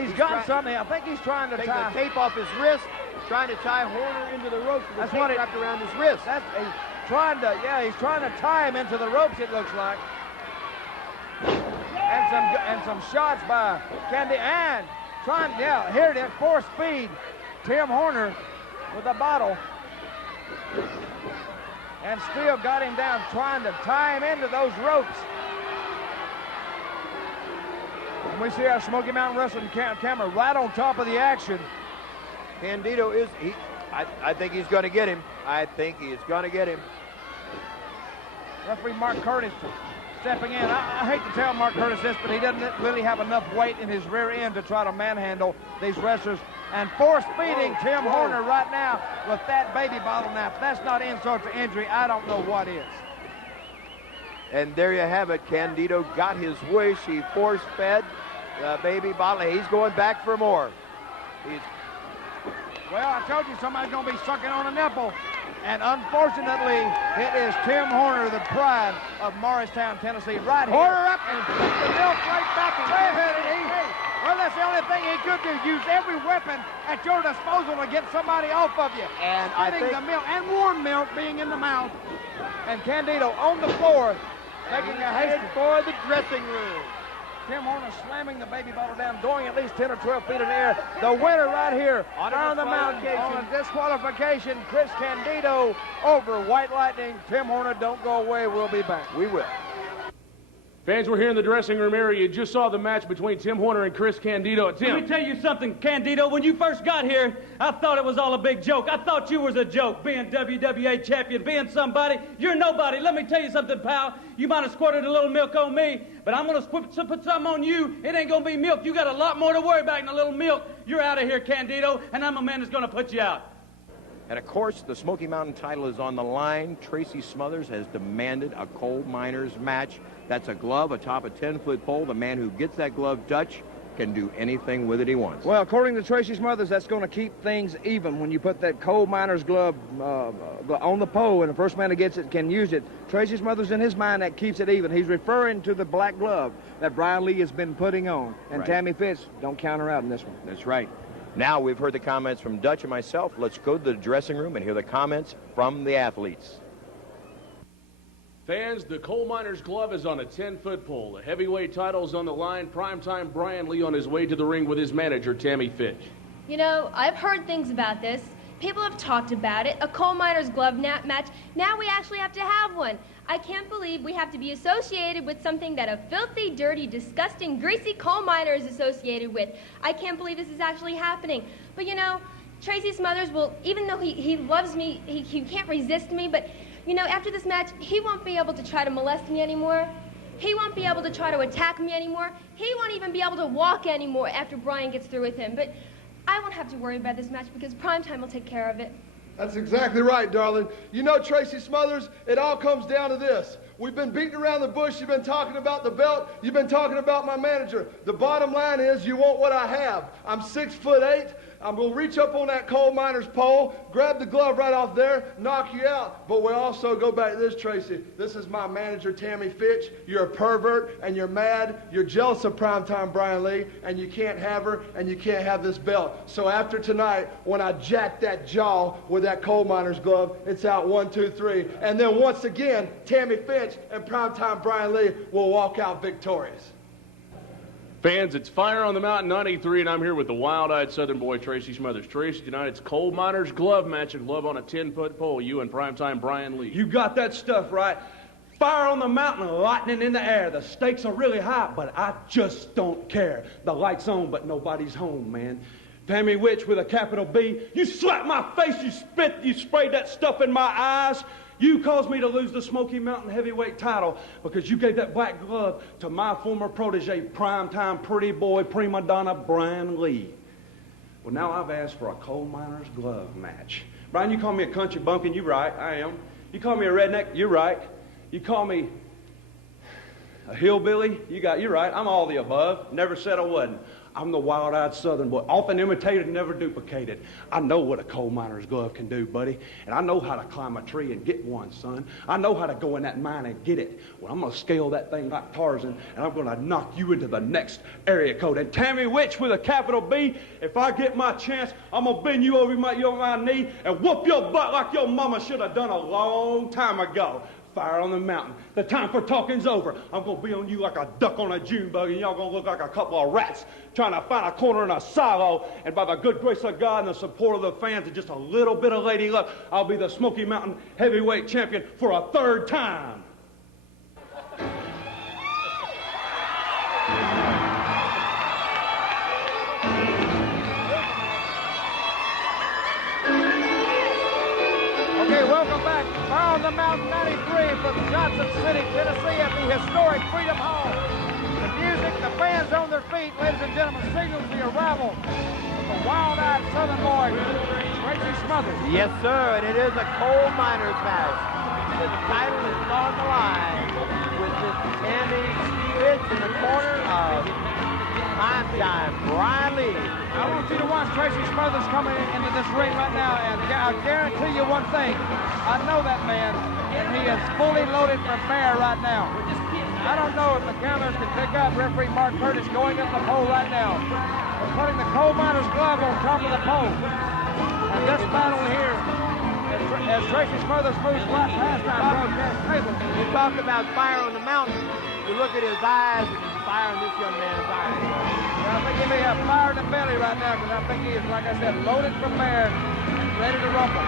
He's got something. I think he's trying to take tie the tape off his wrist, trying to tie Horner into the ropes with the tape wrapped around his wrist. He's trying to tie him into the ropes, it looks like. And some shots by Candido, and here it is, force feed Tim Horner with the bottle, and still got him down, trying to tie him into those ropes. And we see our Smoky Mountain Wrestling camera right on top of the action. Candido is, I think he's going to get him. I think he is going to get him. Referee Mark Curtis stepping in. I hate to tell Mark Curtis this, but he doesn't really have enough weight in his rear end to try to manhandle these wrestlers. And force feeding Tim Horner right now with that baby bottle. Now, if that's not insult to injury, I don't know what is. And there you have it. Candido got his wish. He force-fed the baby bottle. He's going back for more. Well, I told you somebody's going to be sucking on a nipple. And unfortunately, it is Tim Horner, the pride of Morristown, Tennessee, right here. Horner up and puts the milk right back in. Well, that's the only thing he could do. Use every weapon at your disposal to get somebody off of you. And I think the milk and warm milk being in the mouth. And Candido on the floor, making a haste for the dressing room. Tim Horner slamming the baby bottle down, going at least 10 or 12 feet in the air. The winner right here on the mountain on a disqualification. Chris Candido over White Lightning. Tim Horner, don't go away. We'll be back. We will. Fans, we're here in the dressing room area. You just saw the match between Tim Horner and Chris Candido. Tim. Let me tell you something, Candido. When you first got here, I thought it was all a big joke. I thought you was a joke, being WWA champion, being somebody. You're nobody. Let me tell you something, pal. You might have squirted a little milk on me, but I'm going to put something on you. It ain't going to be milk. You got a lot more to worry about than a little milk. You're out of here, Candido, and I'm a man that's going to put you out. And, of course, the Smoky Mountain title is on the line. Tracy Smothers has demanded a coal miners match. That's a glove atop a 10-foot pole. The man who gets that glove, Dutch, can do anything with it he wants. Well, according to Tracy Smothers, that's going to keep things even when you put that coal miner's glove on the pole, and the first man that gets it can use it. Tracy Smothers, in his mind, that keeps it even. He's referring to the black glove that Brian Lee has been putting on. And right. Tammy Fytch, don't count her out in this one. That's right. Now we've heard the comments from Dutch and myself. Let's go to the dressing room and hear the comments from the athletes. Fans, the coal miner's glove is on a 10-foot pole. The heavyweight title's on the line. Primetime Brian Lee on his way to the ring with his manager, Tammy Fytch. You know, I've heard things about this. People have talked about it. A coal miner's glove match. Now we actually have to have one. I can't believe we have to be associated with something that a filthy, dirty, disgusting, greasy coal miner is associated with. I can't believe this is actually happening. But you know, Tracy Smothers will, even though he loves me, he can't resist me, but you know, after this match, he won't be able to try to molest me anymore. He won't be able to try to attack me anymore. He won't even be able to walk anymore after Brian gets through with him. But I won't have to worry about this match because Primetime will take care of it. That's exactly right, darling. You know, Tracy Smothers, it all comes down to this. We've been beating around the bush. You've been talking about the belt. You've been talking about my manager. The bottom line is you want what I have. I'm 6'8". I'm going to reach up on that coal miner's pole, grab the glove right off there, knock you out. But we'll also go back to this, Tracy. This is my manager, Tammy Fytch. You're a pervert, and you're mad. You're jealous of Primetime Brian Lee, and you can't have her, and you can't have this belt. So after tonight, when I jack that jaw with that coal miner's glove, it's out 1, 2, 3. And then once again, Tammy Fytch and Primetime Brian Lee will walk out victorious. Fans, it's Fire on the Mountain 93, and I'm here with the wild-eyed Southern boy, Tracy Smothers. Tracy, tonight it's coal miner's glove match, a glove on a 10-foot pole. You and Primetime Brian Lee. You got that stuff right. Fire on the mountain, lightning in the air. The stakes are really high, but I just don't care. The light's on, but nobody's home, man. Tammy Fytch with a capital B. You slapped my face, you spit, you sprayed that stuff in my eyes. You caused me to lose the Smoky Mountain heavyweight title because you gave that black glove to my former protege, primetime pretty boy, prima donna Brian Lee. Well, now I've asked for a coal miner's glove match. Brian, you call me a country bumpkin, you're right, I am. You call me a redneck, you're right. You call me a hillbilly, you're right. I'm all the above. Never said I wasn't. I'm the wild-eyed Southern boy, often imitated, never duplicated. I know what a coal miner's glove can do, buddy, and I know how to climb a tree and get one, son. I know how to go in that mine and get it. Well, I'm going to scale that thing like Tarzan, and I'm going to knock you into the next area code. And Tammy Fytch with a capital B, if I get my chance, I'm going to bend you over my knee and whoop your butt like your mama should have done a long time ago. Fire on the mountain. The time for talking's over. I'm going to be on you like a duck on a June bug, and y'all going to look like a couple of rats trying to find a corner in a silo. And by the good grace of God and the support of the fans and just a little bit of lady luck, I'll be the Smoky Mountain heavyweight champion for a third time. Okay, welcome back. Fire on the Mountain 93 from Johnson City, Tennessee at the historic Freedom Hall. The music, the fans on their feet, ladies and gentlemen, signals the arrival of the wild-eyed Southern boy, Tracy Smothers. Yes, sir, and it is a coal miner's match. The title is on the line with this Tammy Fytch in the corner of Primetime Brian Lee. I want you to watch Tracy Smothers coming into this ring right now, and I guarantee you one thing. I know that man, and he is fully loaded for bear right now. I don't know if the cameras can pick up referee Mark Curtis going up the pole right now. We're putting the coal miner's glove on top of the pole. And this battle here, as Tracy Smothers moves right past our broadcast table. You talk about fire on the mountain. You look at his eyes, and there's fire in this young man's eyes. I think he may have fire in the belly right now because I think he is, like I said, loaded for bear and ready to rumble.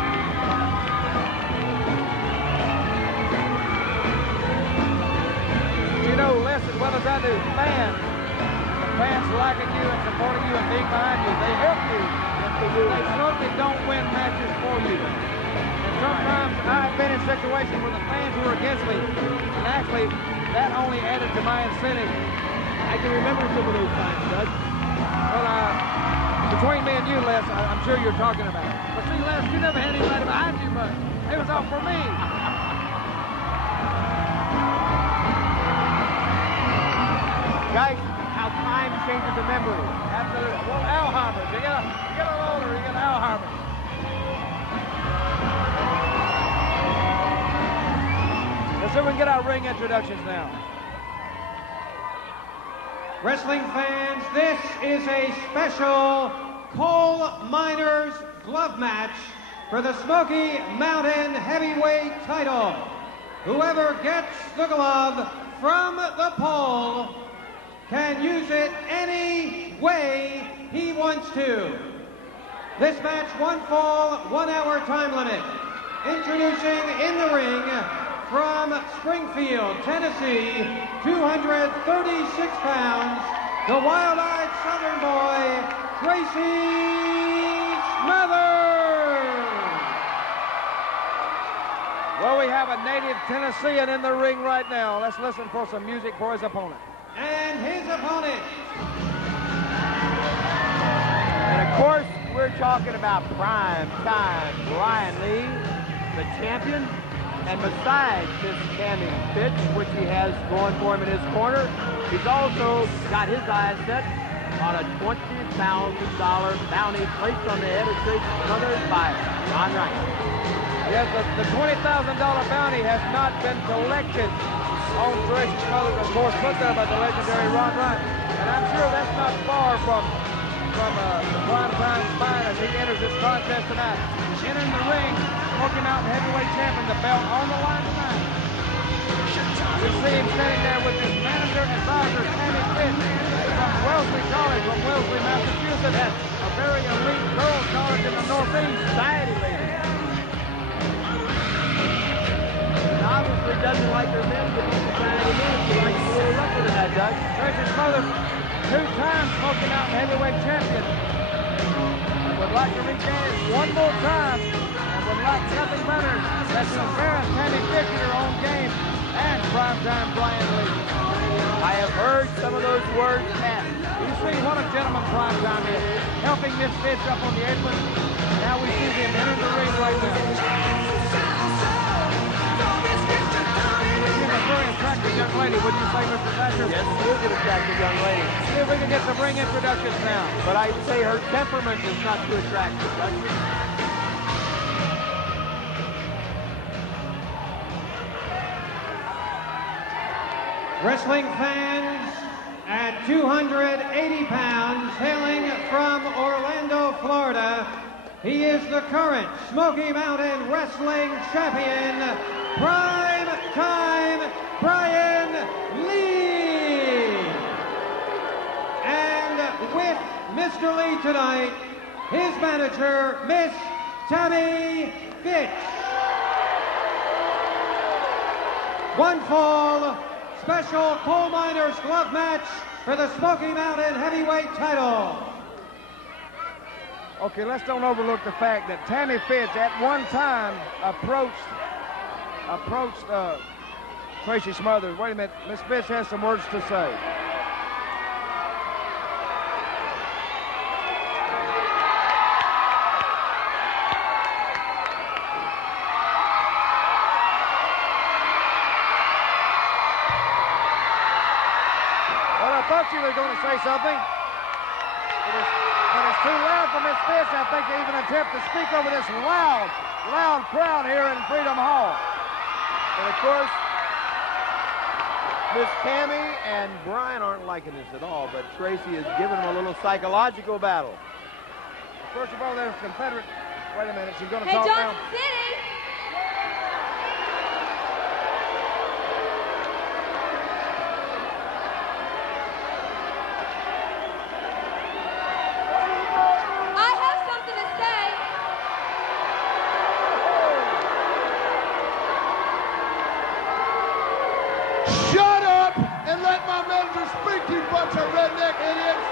You know, less than as I do, fans. The fans liking you and supporting you and being behind you. They help you. They certainly don't win matches for you. And sometimes I've been in situations where the fans were against me, and actually that only added to my incentive. I can remember some of those times, Doug. Well, between me and you, Les, I'm sure you're talking about it. But see, Les, you never had anybody behind you much. It was all for me. Guys, how time changes the memory. Absolutely. Well, Al Harvard. You get a little older, you get Al Harvard. Let's see if we can get our ring introductions now. Wrestling fans, this is a special coal miners glove match for the Smoky Mountain heavyweight title. Whoever gets the glove from the pole can use it any way he wants to. This match, 1 fall, 1 hour time limit. Introducing in the ring from Springfield, Tennessee, 236 pounds, the wild-eyed Southern boy, Tracy Smothers. Well, we have a native Tennessean in the ring right now. Let's listen for some music for his opponent. And his opponent. And of course, we're talking about Primetime Brian Lee, the champion. And besides this Tammy Fytch, which he has going for him in his corner, he's also got his eyes set on a $20,000 bounty placed on the head of Tracy Smothers by Ron Wright. Yes, the $20,000 bounty has not been collected on Tracy Smothers, of course, put there by the legendary Ron Wright. And I'm sure that's not far from the Primetime spine as he enters this contest tonight. Entering the ring, Smoky Mountain heavyweight champion, the belt on the line tonight. We see him standing there with his manager advisor, Tammy Fytch, from Wellesley College, from Wellesley, Massachusetts. That's a very elite girls' college in the Northeast. Society lady. And obviously doesn't like her men to be society men. She likes a little rougher than that, Doug. Tracy Smothers, 2-time Smoky Mountain heavyweight champion. I would like to reach in one more time. Would like nothing better than to embarrass Tammy Fytch in her own game and Primetime Brian Lee. I have heard some of those words passed. You see what a gentleman Primetime is, helping Miss Fytch up on the apron. Now we see him enter the ring right now. She's a very attractive young lady, wouldn't you say, Mr. Thatcher? Yes, she is an attractive young lady. See if we can get some ring introductions now. But I'd say her temperament is not too attractive, Doug. Wrestling fans, at 280 pounds, hailing from Orlando, Florida, he is the current Smoky Mountain Wrestling Champion, Primetime Brian Lee. And with Mr. Lee tonight, his manager, Miss Tammy Fytch. 1 fall, special coal miners glove match for the Smoky Mountain heavyweight title. Okay, let's don't overlook the fact that Tammy Fytch at one time approached Tracy Smothers. Wait a minute, Miss Fytch has some words to say. I thought she was going to say something, but it's too loud for Miss Fytch, I think, to even attempt to speak over this loud crowd here in Freedom Hall. And of course, Miss Tammy and Brian aren't liking this at all, but Tracy is giving them a little psychological battle. First of all, there's Confederate. Wait a minute, she's going to Hey, talk now. Johnson City! Shut up and let my manager bunch of redneck idiots.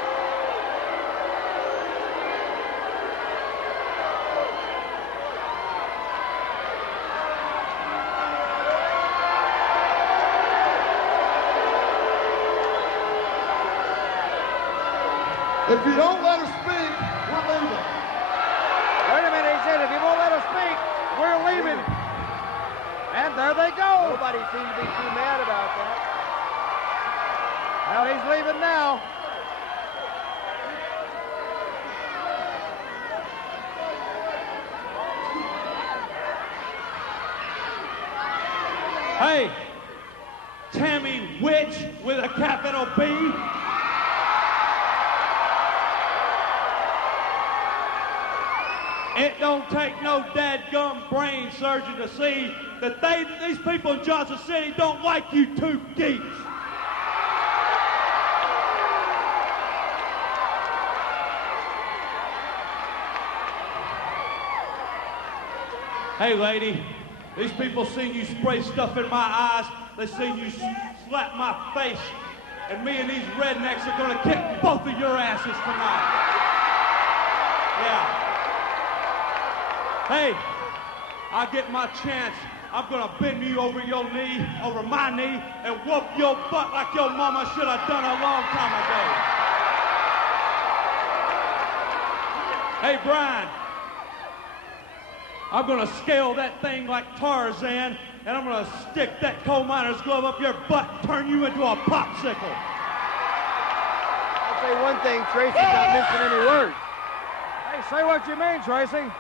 If you don't let her speak, we're leaving. Wait a minute, he said, if you won't let us speak, we're leaving. And there they go. Nobody seemed to be too mad about that. Well, he's leaving now. Hey, Tammy Witch with a capital B. It don't take no dadgum brain surgeon to see that these people in Johnson City don't like you two geeks. Hey, lady, these people seen you spray stuff in my eyes. They seen you slap my face. And me and these rednecks are gonna kick both of your asses tonight. Yeah. Hey, I get my chance. I'm gonna bend you over your knee, over my knee, and whoop your butt like your mama should have done a long time ago. Hey, Brian, I'm gonna scale that thing like Tarzan, and I'm gonna stick that coal miner's glove up your butt and turn you into a popsicle. I'll say one thing, Tracy's not missing any words. Hey, say what you mean, Tracy.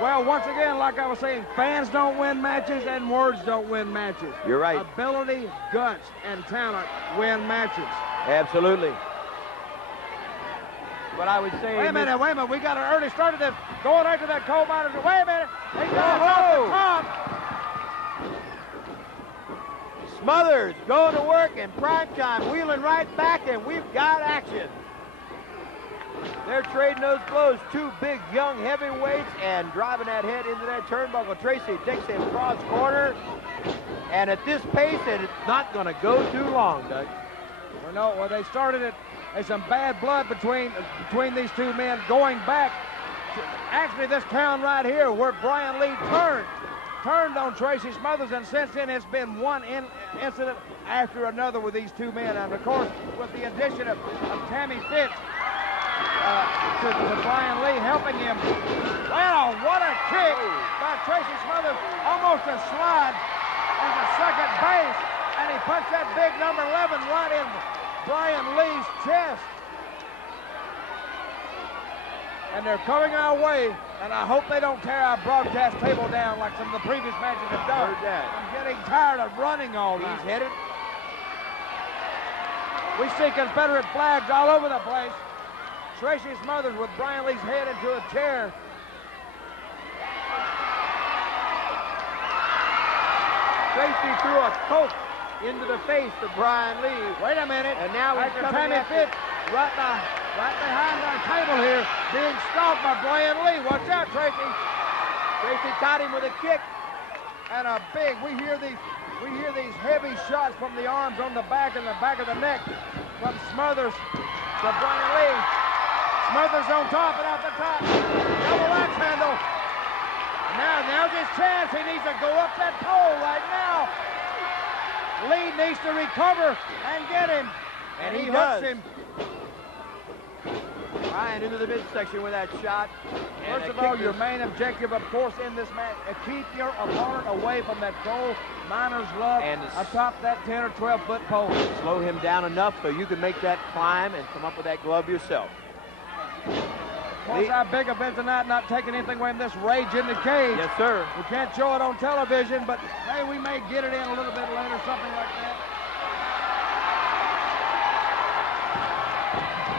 Well, once again, like I was saying, fans don't win matches and words don't win matches. You're right. Ability, guts, and talent win matches. Absolutely. But I would say... Wait a minute. We got an early start of this. Going right to that coal miner. Wait a minute. They got off the top. Smothers going to work in Primetime, wheeling right back, and we've got action. They're trading those blows. Two big, young heavyweights and driving that head into that turnbuckle. Tracy takes him cross corner. And at this pace, it's not going to go too long, Doug. Well, they started it. There's some bad blood between these two men going back. Actually, this town right here where Brian Lee turned on Tracy Smothers, and since then it's been one incident after another with these two men. And of course, with the addition of Tammy Fytch to Brian Lee helping him. Wow, what a kick by Tracy Smothers. Almost a slide into second base. And he punched that big number 11 right in Brian Lee's chest. And they're coming our way, and I hope they don't tear our broadcast table down like some of the previous matches have done. I'm getting tired of running all night. He's headed. We see Confederate flags all over the place. Tracy Smothers with Brian Lee's head into a chair. Tracy threw a Coke into the face of Brian Lee. Wait a minute. And now he's coming Tammy Fytch right behind our table here, being stalked by Brian Lee. Watch out, Tracy. Tracy caught him with a kick. And a big, we hear these heavy shots from the arms on the back and the back of the neck from Smothers to Brian Lee. Smothers on top and off the top. Double axe handle. Now's his chance. He needs to go up that pole right now. Lee needs to recover and get him. And he hooks does. him. Brian into the midsection with that shot. First of all, your main objective, of course, in this match, keep your opponent away from that coal miner's glove and atop that 10 or 12-foot pole. Slow him down enough so you can make that climb and come up with that glove yourself. Of course, our big event tonight, not taking anything away from this Rage in the Cage. Yes, sir. We can't show it on television, but hey, we may get it in a little bit later, something like that.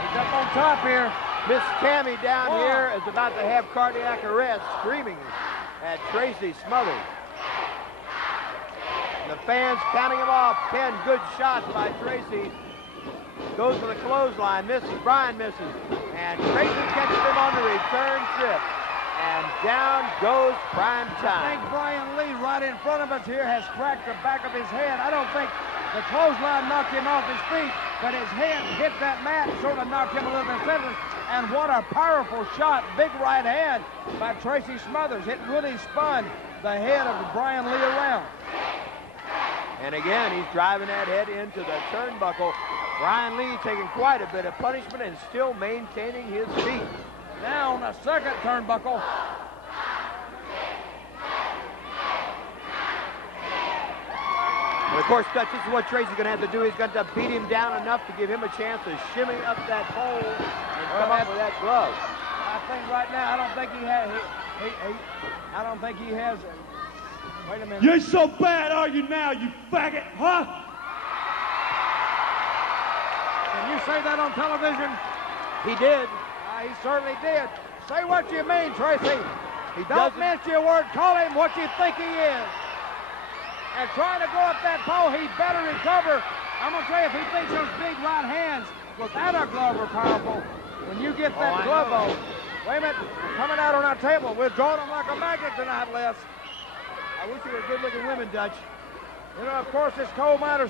He's up on top here. Miss Tammy down here is about to have cardiac arrest, screaming at Tracy Smothers. And the fans counting him off. 10 good shots by Tracy. Goes for the clothesline, misses. Brian misses. And Tracy catches him on the return trip. And down goes Prime I Time. think Brian Lee, right in front of us here, has cracked the back of his head. I don't think the clothesline knocked him off his feet, but his head hit that mat and sort of knocked him a little bit senseless. And what a powerful shot, big right hand by Tracy Smothers. It really spun the head of Brian Lee around. And again, he's driving that head into the turnbuckle. Brian Lee taking quite a bit of punishment and still maintaining his feet. Now on the second turnbuckle. And of course, Dutch, this is what Tracy's going to have to do. He's going to beat him down enough to give him a chance to shimmy up that pole and come up with that glove. I think right now, I don't think he has. I don't think he has. Wait a minute. You're so bad, are you now, you faggot, huh? Can you say that on television? He did. He certainly did. Say what you mean, Tracy. He Don't doesn't. mince your word. Call him what you think he is. And trying to go up that pole, he better recover. I'm going to tell you, if he thinks those big right hands without a glove are powerful, when you get that glove on, wait a minute, coming out on our table. We're drawing them like a magnet tonight, Les. I wish you were good-looking women, Dutch. You know, of course, this coal miners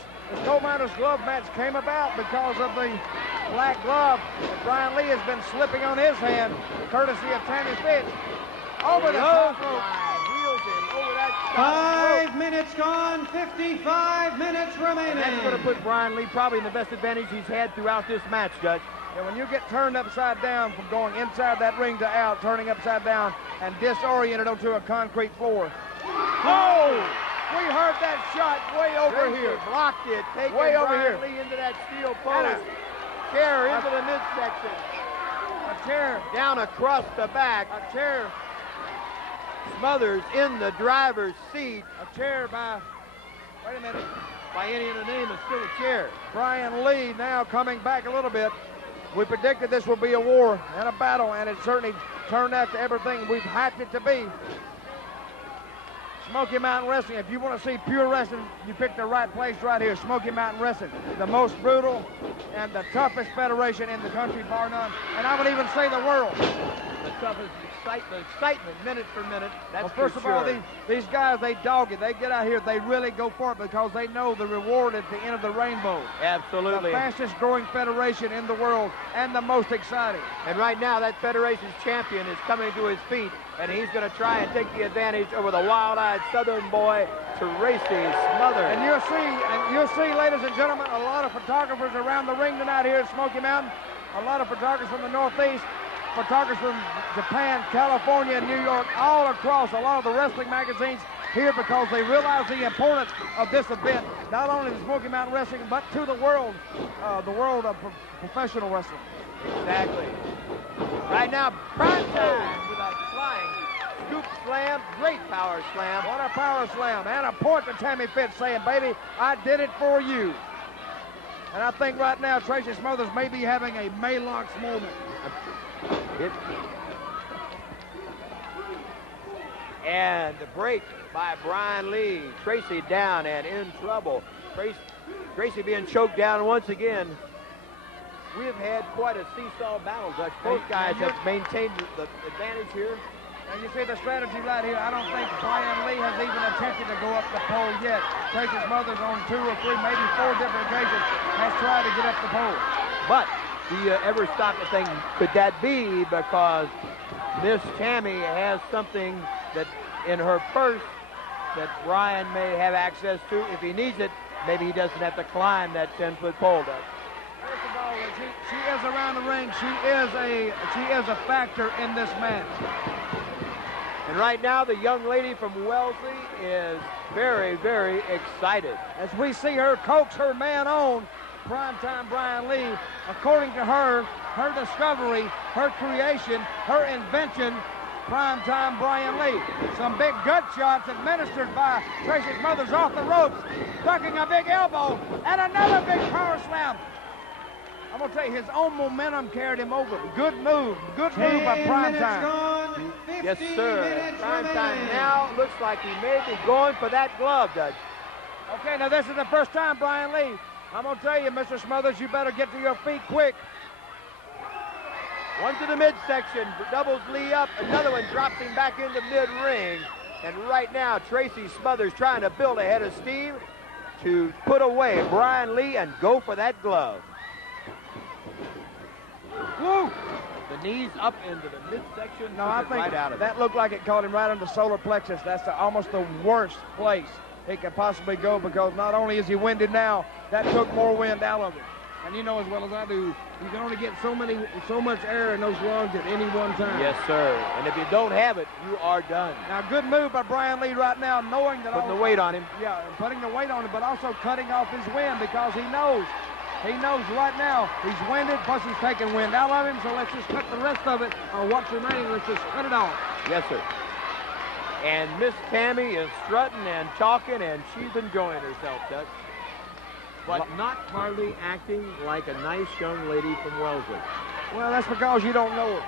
glove match came about because of the black glove that Brian Lee has been slipping on his hand, courtesy of Tammy Fytch. Over the top rope. Wheels him over that 5 minutes gone, 55 minutes remaining. And that's going to put Brian Lee probably in the best advantage he's had throughout this match, Dutch. And when you get turned upside down from going inside that ring to out, turning upside down and disoriented onto a concrete floor. Oh! We heard that shot way over here. Blocked it, taking way over Brian here. Lee into that steel post. Chair into the midsection. A chair. Down across the back. A chair. Smothers in the driver's seat. A chair by, wait a minute. By any other name, it's still a chair. Brian Lee now coming back a little bit. We predicted this will be a war and a battle, and it certainly turned out to everything we've hyped it to be. Smoky Mountain Wrestling, if you want to see pure wrestling, you picked the right place right here. Smoky Mountain Wrestling, the most brutal and the toughest federation in the country, bar none, and I would even say the world. The toughest excitement minute for minute. That's well, first of all, these guys, they dog it. They get out here, they really go for it because they know the reward at the end of the rainbow. Absolutely. The fastest growing federation in the world and the most exciting. And right now, that federation's champion is coming to his feet, and he's going to try and take the advantage over the wild-eyed Southern boy, Tracy Smothers. And you'll see, ladies and gentlemen, a lot of photographers around the ring tonight here at Smoky Mountain. A lot of photographers from the Northeast, photographers from Japan, California, and New York, all across a lot of the wrestling magazines here because they realize the importance of this event, not only to Smoky Mountain Wrestling, but to the world of professional wrestling. Exactly. Right now, Primetime with a flying scoop slam, great power slam. What a power slam, and a point to Tammy Fytch saying, baby, I did it for you. And I think right now Tracy Smothers may be having a Maylocks moment. And the break by Brian Lee. Tracy down and in trouble. Tracy being choked down once again. We have had quite a seesaw battle, Dutch. Both guys have maintained the advantage here. And you see the strategy right here. I don't think Brian Lee has even attempted to go up the pole yet. Tracy Smothers on 2 or 3, maybe 4 different occasions has tried to get up the pole. But do you ever stop to think, could that be because Miss Tammy has something that in her purse that Brian may have access to? If he needs it, maybe he doesn't have to climb that 10-foot pole, Dutch. First of all, she is around the ring. She is a factor in this match. And right now, the young lady from Wellesley is very, very excited. As we see her coax her man on, Primetime Brian Lee, according to her discovery, her creation, her invention, Primetime Brian Lee. Some big gut shots administered by Tracy Smothers off the ropes, ducking a big elbow, and another big power slam. I'm going to tell you, his own momentum carried him over. Good move by Primetime. Yes, sir. Primetime now looks like he may be going for that glove, Dutch. Okay, now this is the first time, Brian Lee. I'm going to tell you, Mr. Smothers, you better get to your feet quick. One to the midsection, doubles Lee up. Another one drops him back into mid-ring. And right now, Tracy Smothers trying to build ahead of Steve to put away Brian Lee and go for that glove. Woo! The knees up into the midsection. No, I think right out of that looked like it caught him right on the solar plexus. That's almost the worst place it could possibly go, because not only is he winded now, that took more wind out of him. And you know as well as I do, you can only get so much air in those lungs at any one time. Yes, sir. And if you don't have it, you are done. Now, good move by Brian Lee right now, knowing that putting the weight on him. Yeah, and putting the weight on him, but also cutting off his wind, because he knows right now he's winded, plus he's taking wind out of him, so let's just cut the rest of it, or what's remaining, let's just cut it off. Yes, sir. And Miss Tammy is strutting and talking, and she's enjoying herself, Dutch. But not hardly acting like a nice young lady from Wellesley. Well, that's because you don't know her.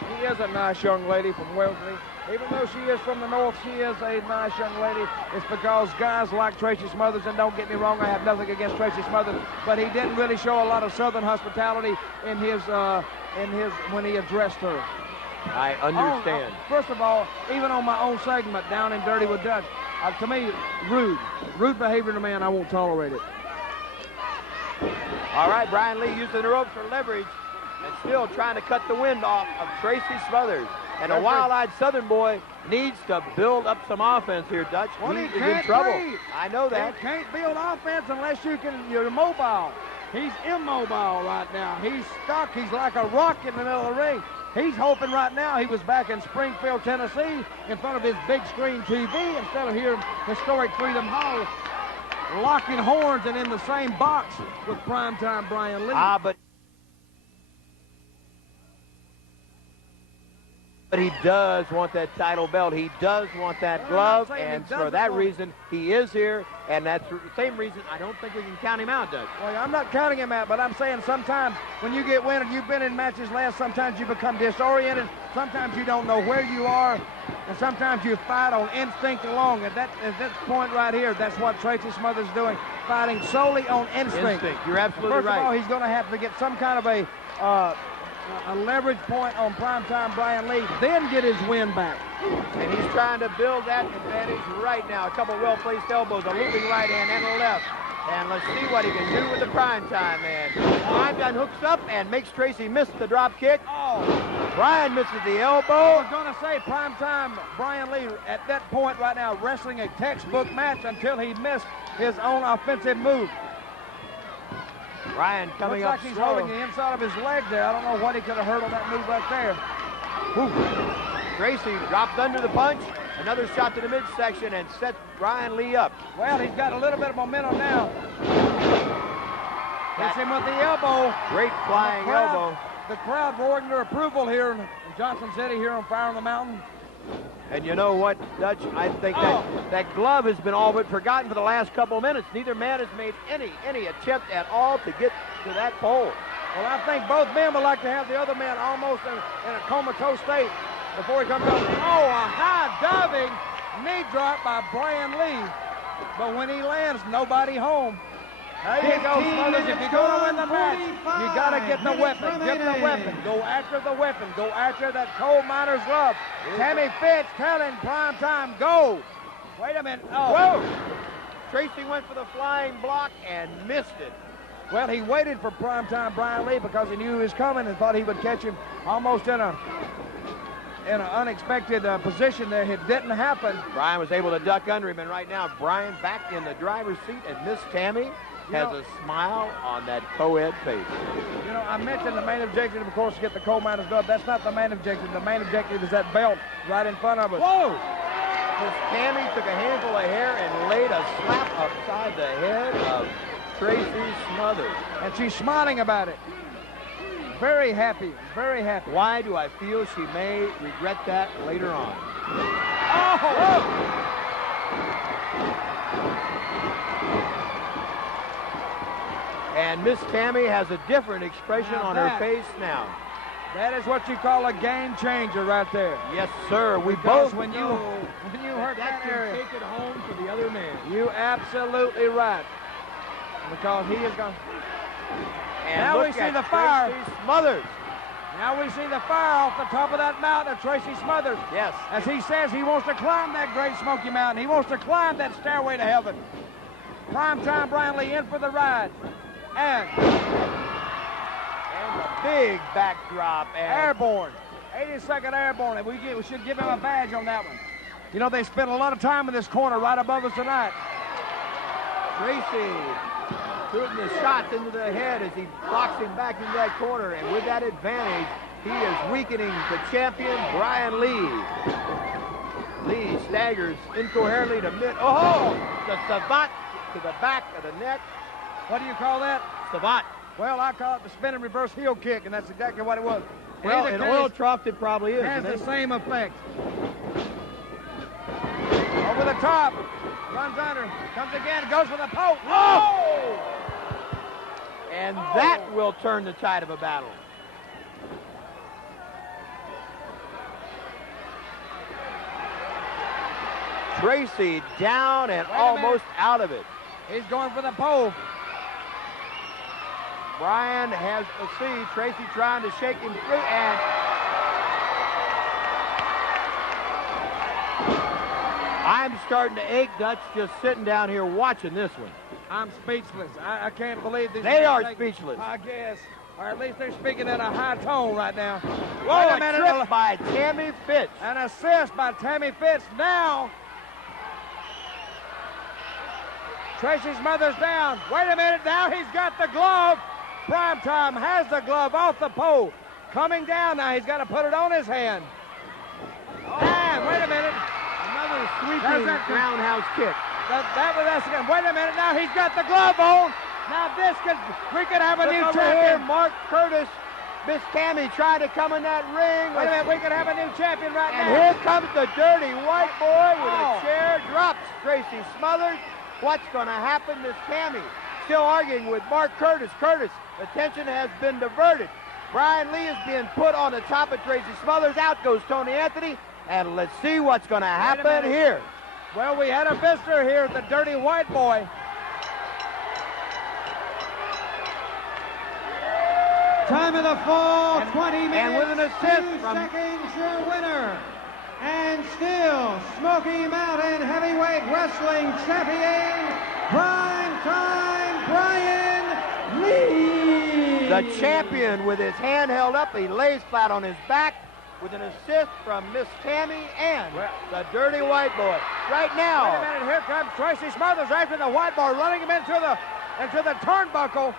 She is a nice young lady from Wellesley. Even though she is from the north, she is a nice young lady. It's because guys like Tracy Smothers, and don't get me wrong, I have nothing against Tracy Smothers, but he didn't really show a lot of southern hospitality in his when he addressed her. I understand. First of all, even on my own segment, Down and Dirty with Dutch, to me, rude behavior in a man, I won't tolerate it. All right, Brian Lee using the ropes for leverage and still trying to cut the wind off of Tracy Smothers. And a wild-eyed Southern boy needs to build up some offense here, Dutch. Well, he is in trouble. I know that. He can't build offense unless you're mobile. He's immobile right now. He's stuck. He's like a rock in the middle of the ring. He's hoping right now he was back in Springfield, Tennessee, in front of his big screen TV instead of here in historic Freedom Hall, locking horns and in the same box with Primetime Brian Lee. But he does want that title belt. He does want that glove, and for that reason, he is here, and that's the same reason I don't think we can count him out, Doug. Well, I'm not counting him out, but I'm saying sometimes when you get winded, you've been in matches last, sometimes you become disoriented, sometimes you don't know where you are, and sometimes you fight on instinct alone. At that point right here, that's what Tracy Smothers is doing, fighting solely on instinct. You're absolutely right. First of all, he's going to have to get some kind of a leverage point on Primetime Brian Lee, then get his win back. And he's trying to build that advantage right now. A couple well-placed elbows, a looping right hand and a left. And let's see what he can do with the Primetime man. Primetime hooks up and makes Tracy miss the drop kick. Brian misses the elbow. I was going to say Primetime Brian Lee at that point right now wrestling a textbook match until he missed his own offensive move. Brian coming Looks up like he's slow. holding the inside of his leg there. I don't know what he could have heard on that move right there. Tracy dropped under the punch. Another shot to the midsection and sets Brian Lee up. Well, he's got a little bit of momentum now. Hits him with the elbow. Great flying elbow. The crowd roaring their approval here in Johnson City here on Fire on the Mountain. And you know what, Dutch? I think that glove has been all but forgotten for the last couple of minutes. Neither man has made any attempt at all to get to that pole. Well, I think both men would like to have the other man almost in a comatose state before he comes up. Oh, a high diving knee drop by Brian Lee. But when he lands, nobody home. There you go, Smothers. If you're going to win the match, you got to get the weapon. Get the weapon. Go after the weapon. Go after that coal miner's glove. Tammy Fytch telling Primetime, go. Wait a minute. Whoa! Tracy went for the flying block and missed it. Well, he waited for Primetime Brian Lee because he knew he was coming and thought he would catch him almost in an unexpected position there. It didn't happen. Brian was able to duck under him, and right now Brian back in the driver's seat, and Miss Tammy has a smile on that co-ed face. You know, I mentioned the main objective, of course, to get the coal miner's glove. That's not the main objective. The main objective is that belt right in front of us. Whoa! Miss Tammy took a handful of hair and laid a slap upside the head of Tracy Smothers. And she's smiling about it. Very happy, very happy. Why do I feel she may regret that later on? Oh! And Miss Tammy has a different expression on her face now. That is what you call a game changer right there. Yes, sir. We Because both when you hurt that area, take it home for the other man. You absolutely right. Because he is going. And Now we look see at the fire. Tracy Smothers. Now we see the fire off the top of that mountain of Tracy Smothers. Yes. As he says, he wants to climb that Great Smoky Mountain. He wants to climb that stairway to heaven. Primetime Brian Lee in for the ride. And a big backdrop. And airborne. 82nd Airborne. And we should give him a badge on that one. You know, they spent a lot of time in this corner right above us tonight. Tracy shooting the shots into the head as he blocks him back into that corner. And with that advantage, he is weakening the champion, Brian Lee. Lee staggers incoherently to mid. Oh, the savant to the back of the neck. What do you call that? Savant. Well, I call it the spinning reverse heel kick, and that's exactly what it was. Well, in oil trough, it probably is. Has the same effect. Over the top. Runs under. Comes again. Goes for the poke. Oh! And that will turn the tide of a battle. Tracy down and almost out of it. He's going for the pole. Brian has a see. Tracy trying to shake him free, and I'm starting to ache, Dutch, just sitting down here watching this one. I'm speechless. I can't believe these. They are speechless. I guess. Or at least they're speaking at a high tone right now. Whoa, a trip by Tammy Fytch. An assist by Tammy Fytch. Now, Tracy's mother's down. Wait a minute, now he's got the glove. Primetime has the glove off the pole. Coming down now, he's got to put it on his hand. And wait a minute. Another sweeping roundhouse kick. That's again. Wait a minute, now he's got the glove on. Now we could have a new champion. Here, Mark Curtis, Miss Tammy trying to come in that ring. Wait a minute, we could have a new champion right now. And here comes the dirty white boy with a chair, drops Tracy Smothers. What's going to happen? Miss Tammy still arguing with Mark Curtis. Curtis, attention has been diverted. Brian Lee is being put on the top of Tracy Smothers. Out goes Tony Anthony. And let's see what's going to happen here. Well, we had a visitor here, the dirty white boy. Time of the fall, 20 minutes, and with an assist 2 seconds, your winner. And still, Smoky Mountain Heavyweight Wrestling Champion, Primetime Brian Lee. The champion with his hand held up, he lays flat on his back with an assist from Miss Tammy and the dirty white boy. Right now. Wait a minute, here comes Tracy Smothers after the white boy, running him into the turnbuckle.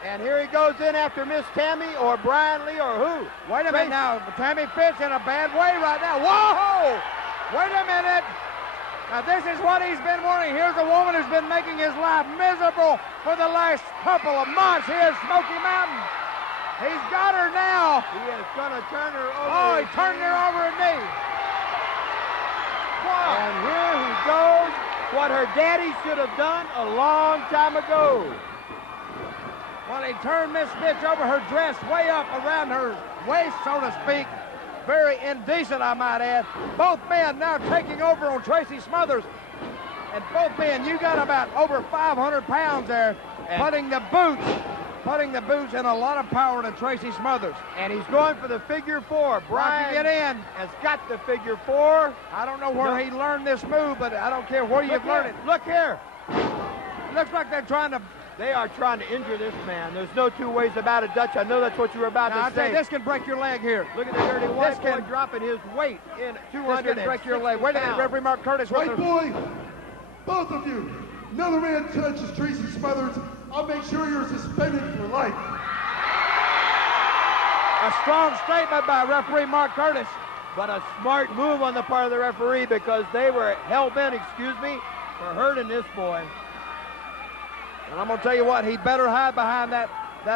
And here he goes in after Miss Tammy or Brian Lee or who? Wait a minute now. Tammy Fytch in a bad way right now. Whoa! Wait a minute. Now this is what he's been wanting. Here's a woman who's been making his life miserable for the last couple of months here at Smoky Mountain. He's got her now. He is going to turn her over. Oh, he turned her over a knee. Wow. And here he goes. What her daddy should have done a long time ago. Well, he turned Miss Fytch over, her dress way up around her waist, so to speak. Very indecent, I might add. Both men now taking over on Tracy Smothers. And both men, you got about over 500 pounds there, putting the boots and a lot of power to Tracy Smothers. And he's going for the figure four. Brian get in. Has got the figure four. I don't know where he learned this move, but I don't care where you've learned it. Look here. Looks like they are trying to injure this man. There's no two ways about it, Dutch. I know that's what you were about to say. This can break your leg here. Look at the dirty white boy dropping his weight in 200. This can break your leg. Wait a minute, referee Mark Curtis. White boy, both of you. Another man touches Tracy Smothers, I'll make sure you're suspended for life. A strong statement by referee Mark Curtis. But a smart move on the part of the referee because they were hell-bent, for hurting this boy. And I'm going to tell you what, he'd better hide behind that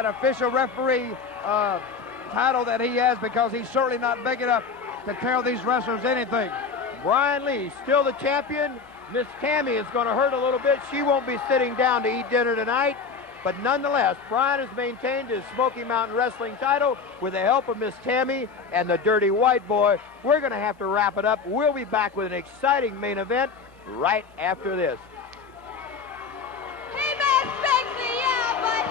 official referee title that he has because he's certainly not big enough to tell these wrestlers anything. Brian Lee, still the champion. Miss Tammy is going to hurt a little bit. She won't be sitting down to eat dinner tonight. But nonetheless, Brian has maintained his Smoky Mountain Wrestling title with the help of Miss Tammy and the dirty white boy. We're going to have to wrap it up. We'll be back with an exciting main event right after this. Hey, man, sexy, yeah, but...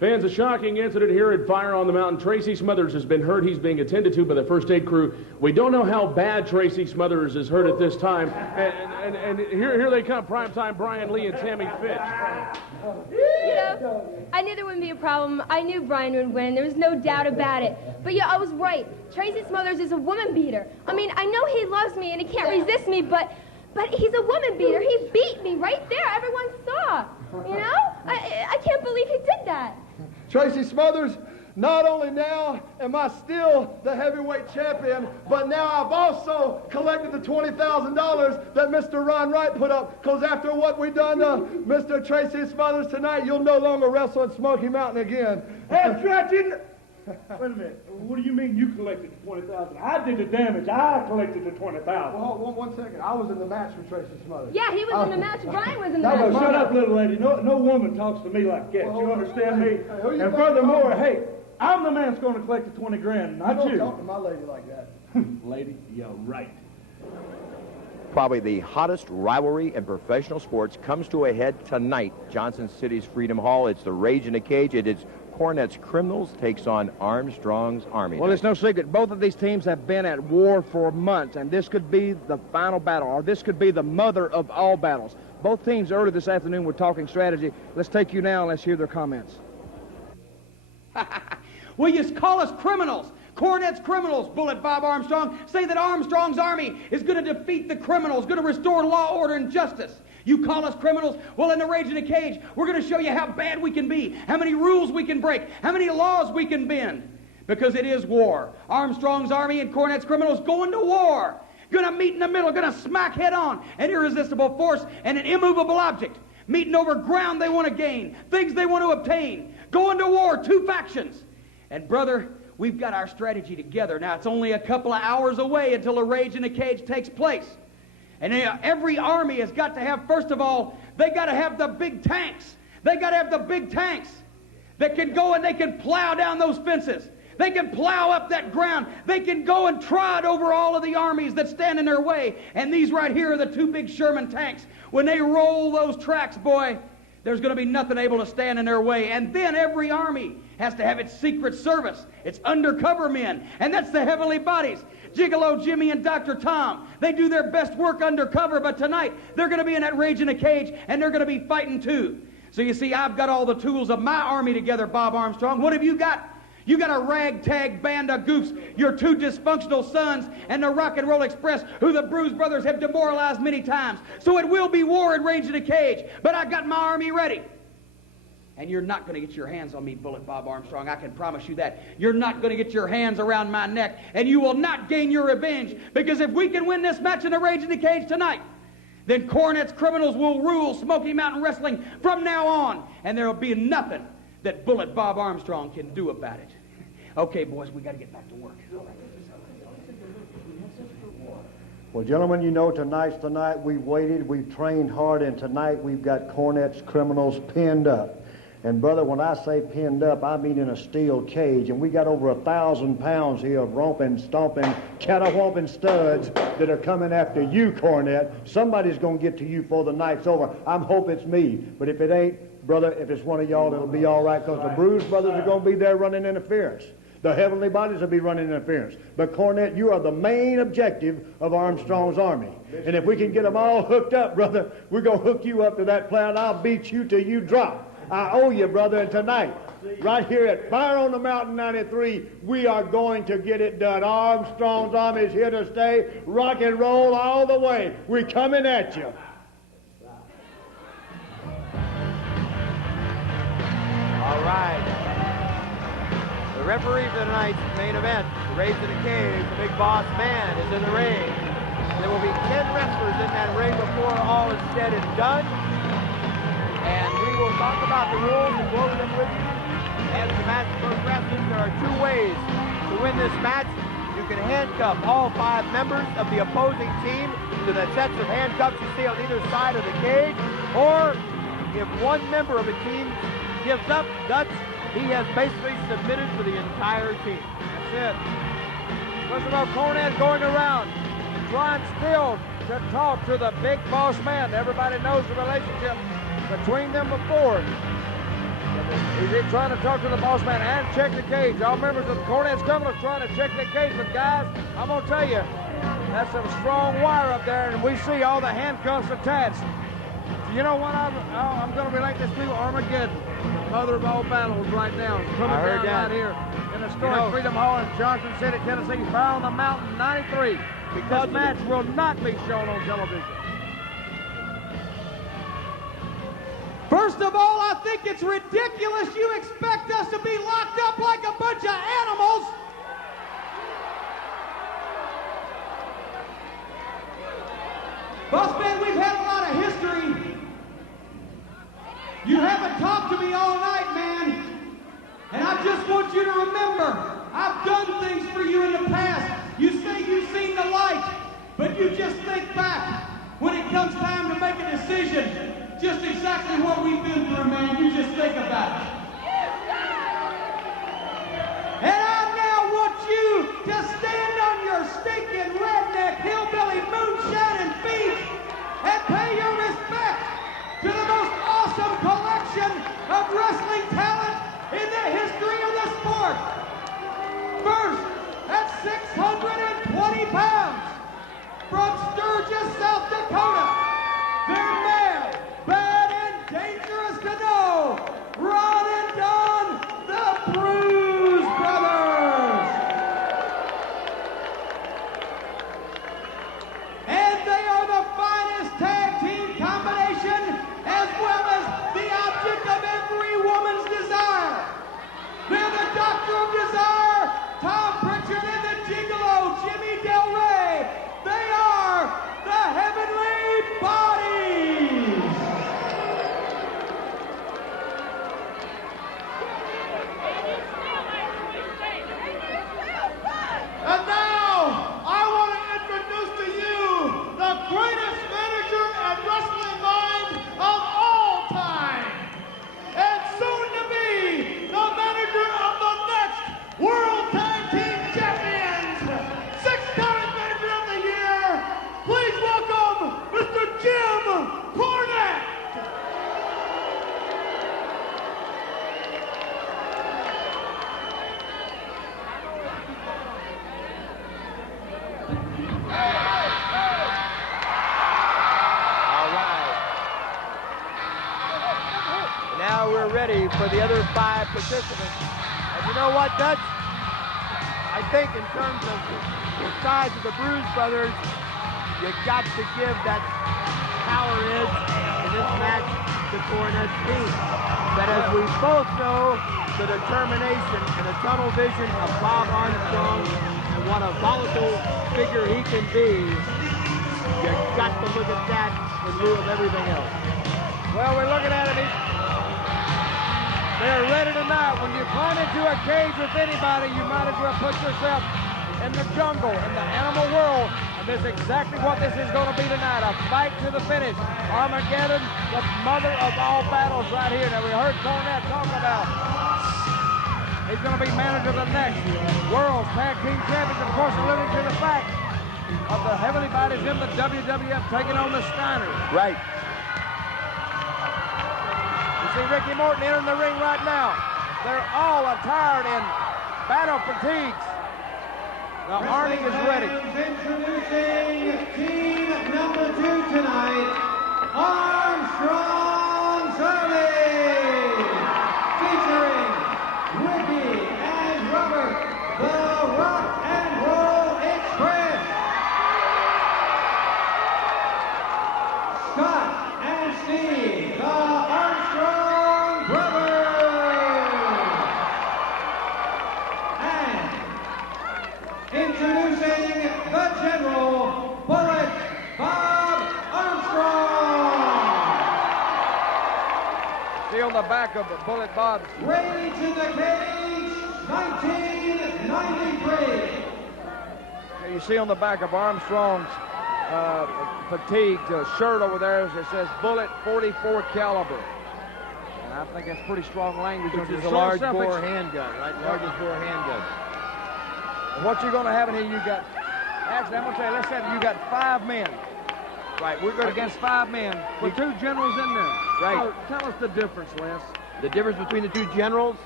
Fans, a shocking incident here at Fire on the Mountain. Tracy Smothers has been hurt. He's being attended to by the first aid crew. We don't know how bad Tracy Smothers is hurt at this time. And here they come, Primetime Brian Lee and Tammy Fytch. You know, I knew there wouldn't be a problem. I knew Brian would win. There was no doubt about it. But yeah, I was right. Tracy Smothers is a woman beater. I mean, I know he loves me and he can't resist me, but he's a woman beater. He beat me right there. Everyone saw. You know? I can't believe he did that. Tracy Smothers, not only now am I still the heavyweight champion, but now I've also collected the $20,000 that Mr. Ron Wright put up, because after what we done to Mr. Tracy Smothers tonight, you'll no longer wrestle at Smoky Mountain again. That's right, didn't it? Wait a minute. What do you mean you collected the $20,000? I did the damage. I collected the $20,000. Well, one second. I was in the match with Tracy Smothers. Yeah, he was in the match. Brian was in the match. Now, shut up, little lady. No woman talks to me like that. You understand me? And furthermore, hey, I'm the man that's going to collect the $20,000, not you. Don't talk to my lady like that. Lady, you're right. Probably the hottest rivalry in professional sports comes to a head tonight. Johnson City's Freedom Hall. It's the Rage in a Cage. It is Cornette's Criminals takes on Armstrong's Army. Well, it's no secret. Both of these teams have been at war for months, and this could be the final battle, or this could be the mother of all battles. Both teams early this afternoon were talking strategy. Let's take you now and let's hear their comments. Well, you call us criminals. Cornette's Criminals, Bullet Bob Armstrong, say that Armstrong's Army is going to defeat the criminals, going to restore law, order, and justice. You call us criminals? Well, in the Rage in a Cage, we're going to show you how bad we can be, how many rules we can break, how many laws we can bend. Because it is war. Armstrong's Army and Cornette's Criminals going to war. Going to meet in the middle, going to smack head on an irresistible force and an immovable object. Meeting over ground they want to gain, things they want to obtain. Going to war, two factions. And brother, we've got our strategy together. Now, it's only a couple of hours away until the Rage in a Cage takes place. And every army has got to have, first of all, they got to have the big tanks. They got to have the big tanks that can go and they can plow down those fences. They can plow up that ground. They can go and trot over all of the armies that stand in their way. And these right here are the two big Sherman tanks. When they roll those tracks, boy, there's going to be nothing able to stand in their way. And then every army has to have its secret service, its undercover men, and that's the heavenly bodies. Gigolo Jimmy and Dr. Tom, they do their best work undercover, but tonight they're going to be in that Rage in a Cage, and they're going to be fighting too. So you see, I've got all the tools of my army together, Bob Armstrong. What have you got? You got a ragtag band of goofs, your two dysfunctional sons, and the Rock and Roll Express, who the Bruise brothers have demoralized many times. So it will be war at Rage in a Cage, but I got my army ready. And you're not going to get your hands on me, Bullet Bob Armstrong. I can promise you that. You're not going to get your hands around my neck, and you will not gain your revenge. Because if we can win this match in the Rage in the Cage tonight, then Cornette's Criminals will rule Smoky Mountain Wrestling from now on. And there will be nothing that Bullet Bob Armstrong can do about it. Okay, boys, we got to get back to work. Well, gentlemen, you know tonight's the night. We've waited, we've trained hard, and tonight we've got Cornette's Criminals pinned up. And, brother, when I say pinned up, I mean in a steel cage. And we got over 1,000 pounds here of romping, stomping, catawhomping studs that are coming after you, Cornette. Somebody's going to get to you before the night's over. I'm hoping it's me. But if it ain't, brother, if it's one of y'all, it'll be all right, because the Bruise brothers are going to be there running interference. The heavenly bodies will be running interference. But, Cornette, you are the main objective of Armstrong's Army. And if we can get them all hooked up, brother, we're going to hook you up to that plow, and I'll beat you till you drop. I owe you, brother, and tonight, right here at Fire on the Mountain 93, we are going to get it done. Armstrong's Army is here to stay. Rock and roll all the way. We're coming at you. All right. The referee for tonight's main event, the Rage in the Cage, the Big Boss Man, is in the ring. There will be 10 wrestlers in that ring before all is said and done. And we will talk about the rules and go over them with you as the match progresses. There are two ways to win this match. You can handcuff all 5 members of the opposing team to the sets of handcuffs you see on either side of the cage. Or if one member of a team gives up guts, he has basically submitted to the entire team. That's it. First of all, Cornette going around, trying still to talk to the Big Boss Man. Everybody knows the relationship between them before. He's trying to talk to the boss man and check the cage. All members of the Cornette's Criminals trying to check the cage. But guys, I'm going to tell you, that's some strong wire up there, and we see all the handcuffs attached. You know what? I'm going to relate this to Armageddon, mother of all battles, right now. It's coming down right here in the historic Freedom Hall in Johnson City, Tennessee. Fire on the Mountain 93. Because this match will not be shown on television. First of all, I think it's ridiculous you expect us to be locked up like a bunch of animals. Boss man, we've had a lot of history. You haven't talked to me all night, man. And I just want you to remember, I've done things for you in the past. You say you've seen the light, but you just think back when it comes time to make a decision. Just exactly what we've been through, man. You just think about it. And I now want you to stand on your stinking redneck hillbilly moonshining feet and pay your respect to the most awesome collection of wrestling talent in the history of the sport. First, at 620 pounds, from Sturgis, South Dakota, they're mad, bad, and dangerous to know, Ron and Don, the Bruise brothers. And they are the finest tag team combination, as well as the object of every woman's desire. They're the Doctor of Desire, Tom Pritchard, and the Gigolo, Jimmy Del Rey. They are the Heavenly Bodies. And now, I want to introduce to you the greatest manager and wrestling mind of all time. And soon to be the manager of the next World Tag Team Champions. 6-time manager of the year. Please welcome Mr. Jim Cornette. Now we're ready for the other 5 participants. And you know what, Dutch? I think in terms of the size of the Bruise brothers, you got to give that power edge in this match to Cornette's team. But as we both know, the determination and the tunnel vision of Bob Armstrong and what a volatile figure he can be, you got to look at that in lieu of everything else. Well, we're looking at it. They're ready tonight. When you climb into a cage with anybody, you might as well put yourself in the jungle, in the animal world. And this is exactly what this is going to be tonight, a fight to the finish. Armageddon, the mother of all battles right here. Now, we heard Cornette talk about he's going to be manager of the next World Tag Team Champions. Of course, alluding to the fact of the Heavenly Bodies in the WWF taking on the Steiners. Right. See Ricky Morton entering the ring right now. They're all attired in battle fatigues. The Army is ready. Introducing team number 2 tonight, Armstrong Service, featuring Ricky and Robert, the Rock and Roll Express, Scott and Steve, the Armstrong Brothers, and introducing the General, Bullet Bob Armstrong. See on the back of the Bullet Bob. Rage in the Cage, 1993. You see on the back of Armstrong's fatigued shirt over there, it says Bullet 44 caliber. And I think that's pretty strong language. Which is a large bore handgun, right? Largest bore handgun. And what you're going to have in here, you got, actually, I'm going to tell you, let's say you got 5 men. Right, we're going against 5 men with 2 generals in there. Right. Tell us the difference, Les. The difference between the two generals,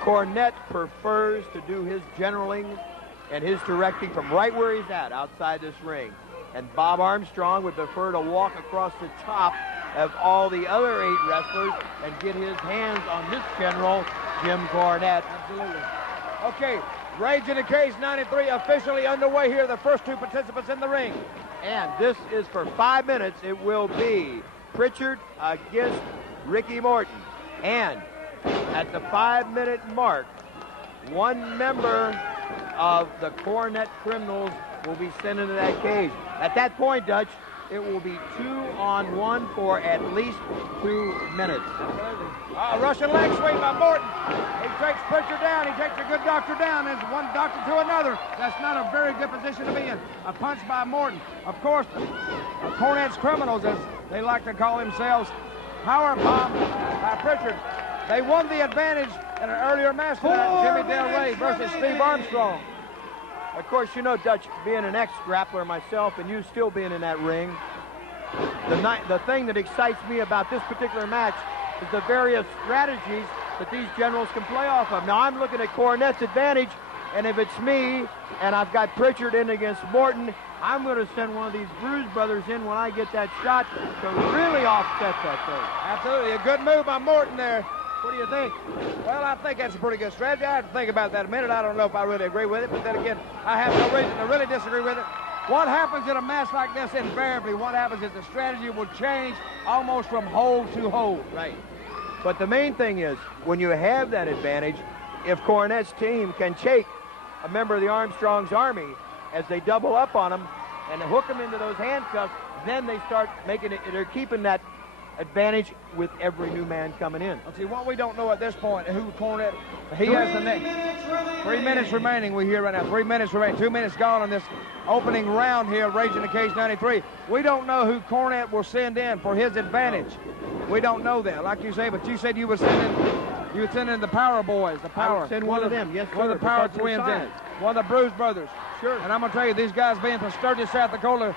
Cornette prefers to do his generaling and his directing from right where he's at, outside this ring. And Bob Armstrong would prefer to walk across the top of all the other 8 wrestlers and get his hands on this general, Jim Cornette. Absolutely. Okay, Rage in the Cage 93 officially underway here, the first 2 participants in the ring. And this is for 5 minutes. It will be Pritchard against Ricky Morton. And at the 5-minute mark, one member of the Cornette Criminals will be sent into that cage. At that point, Dutch, it will be 2-on-1 for at least 2 minutes. Russian leg sweep by Morton. He takes Pritchard down. He takes a good doctor down. There's one doctor to another. That's not a very good position to be in. A punch by Morton. Of course, Cornette's Criminals, as they like to call themselves, power bomb by Pritchard. They won the advantage in an earlier match tonight, Jimmy Del Rey versus Steve Armstrong. Of course, you know, Dutch, being an ex-grappler myself and you still being in that ring, the thing that excites me about this particular match is the various strategies that these generals can play off of. Now, I'm looking at Cornette's advantage, and if it's me and I've got Pritchard in against Morton, I'm going to send one of these Bruise brothers in when I get that shot to really offset that thing. Absolutely. A good move by Morton there. What do you think? Well, I think that's a pretty good strategy. I have to think about that a minute. I don't know if I really agree with it, but then again, I have no reason to really disagree with it. What happens in a match like this, invariably, what happens is the strategy will change almost from hole to hole. Right. But the main thing is, when you have that advantage, if Cornette's team can take a member of the Armstrong's army as they double up on him and hook him into those handcuffs, then they start making it, they're keeping that advantage with every new man coming in. Let's see, what we don't know at this point, who Cornette, he has the next. 3 minutes remaining, we hear right now. 3 minutes remaining. 2 minutes gone on this opening round here, Rage in the Cage 93. We don't know who Cornette will send in for his advantage. We don't know that, like you say, but you said you would send in the Power Boys, the Power. I would send one of them, yes, one of the Power Twins in. One of the Bruise brothers. Sure. And I'm going to tell you, these guys being from sturdy South Dakota,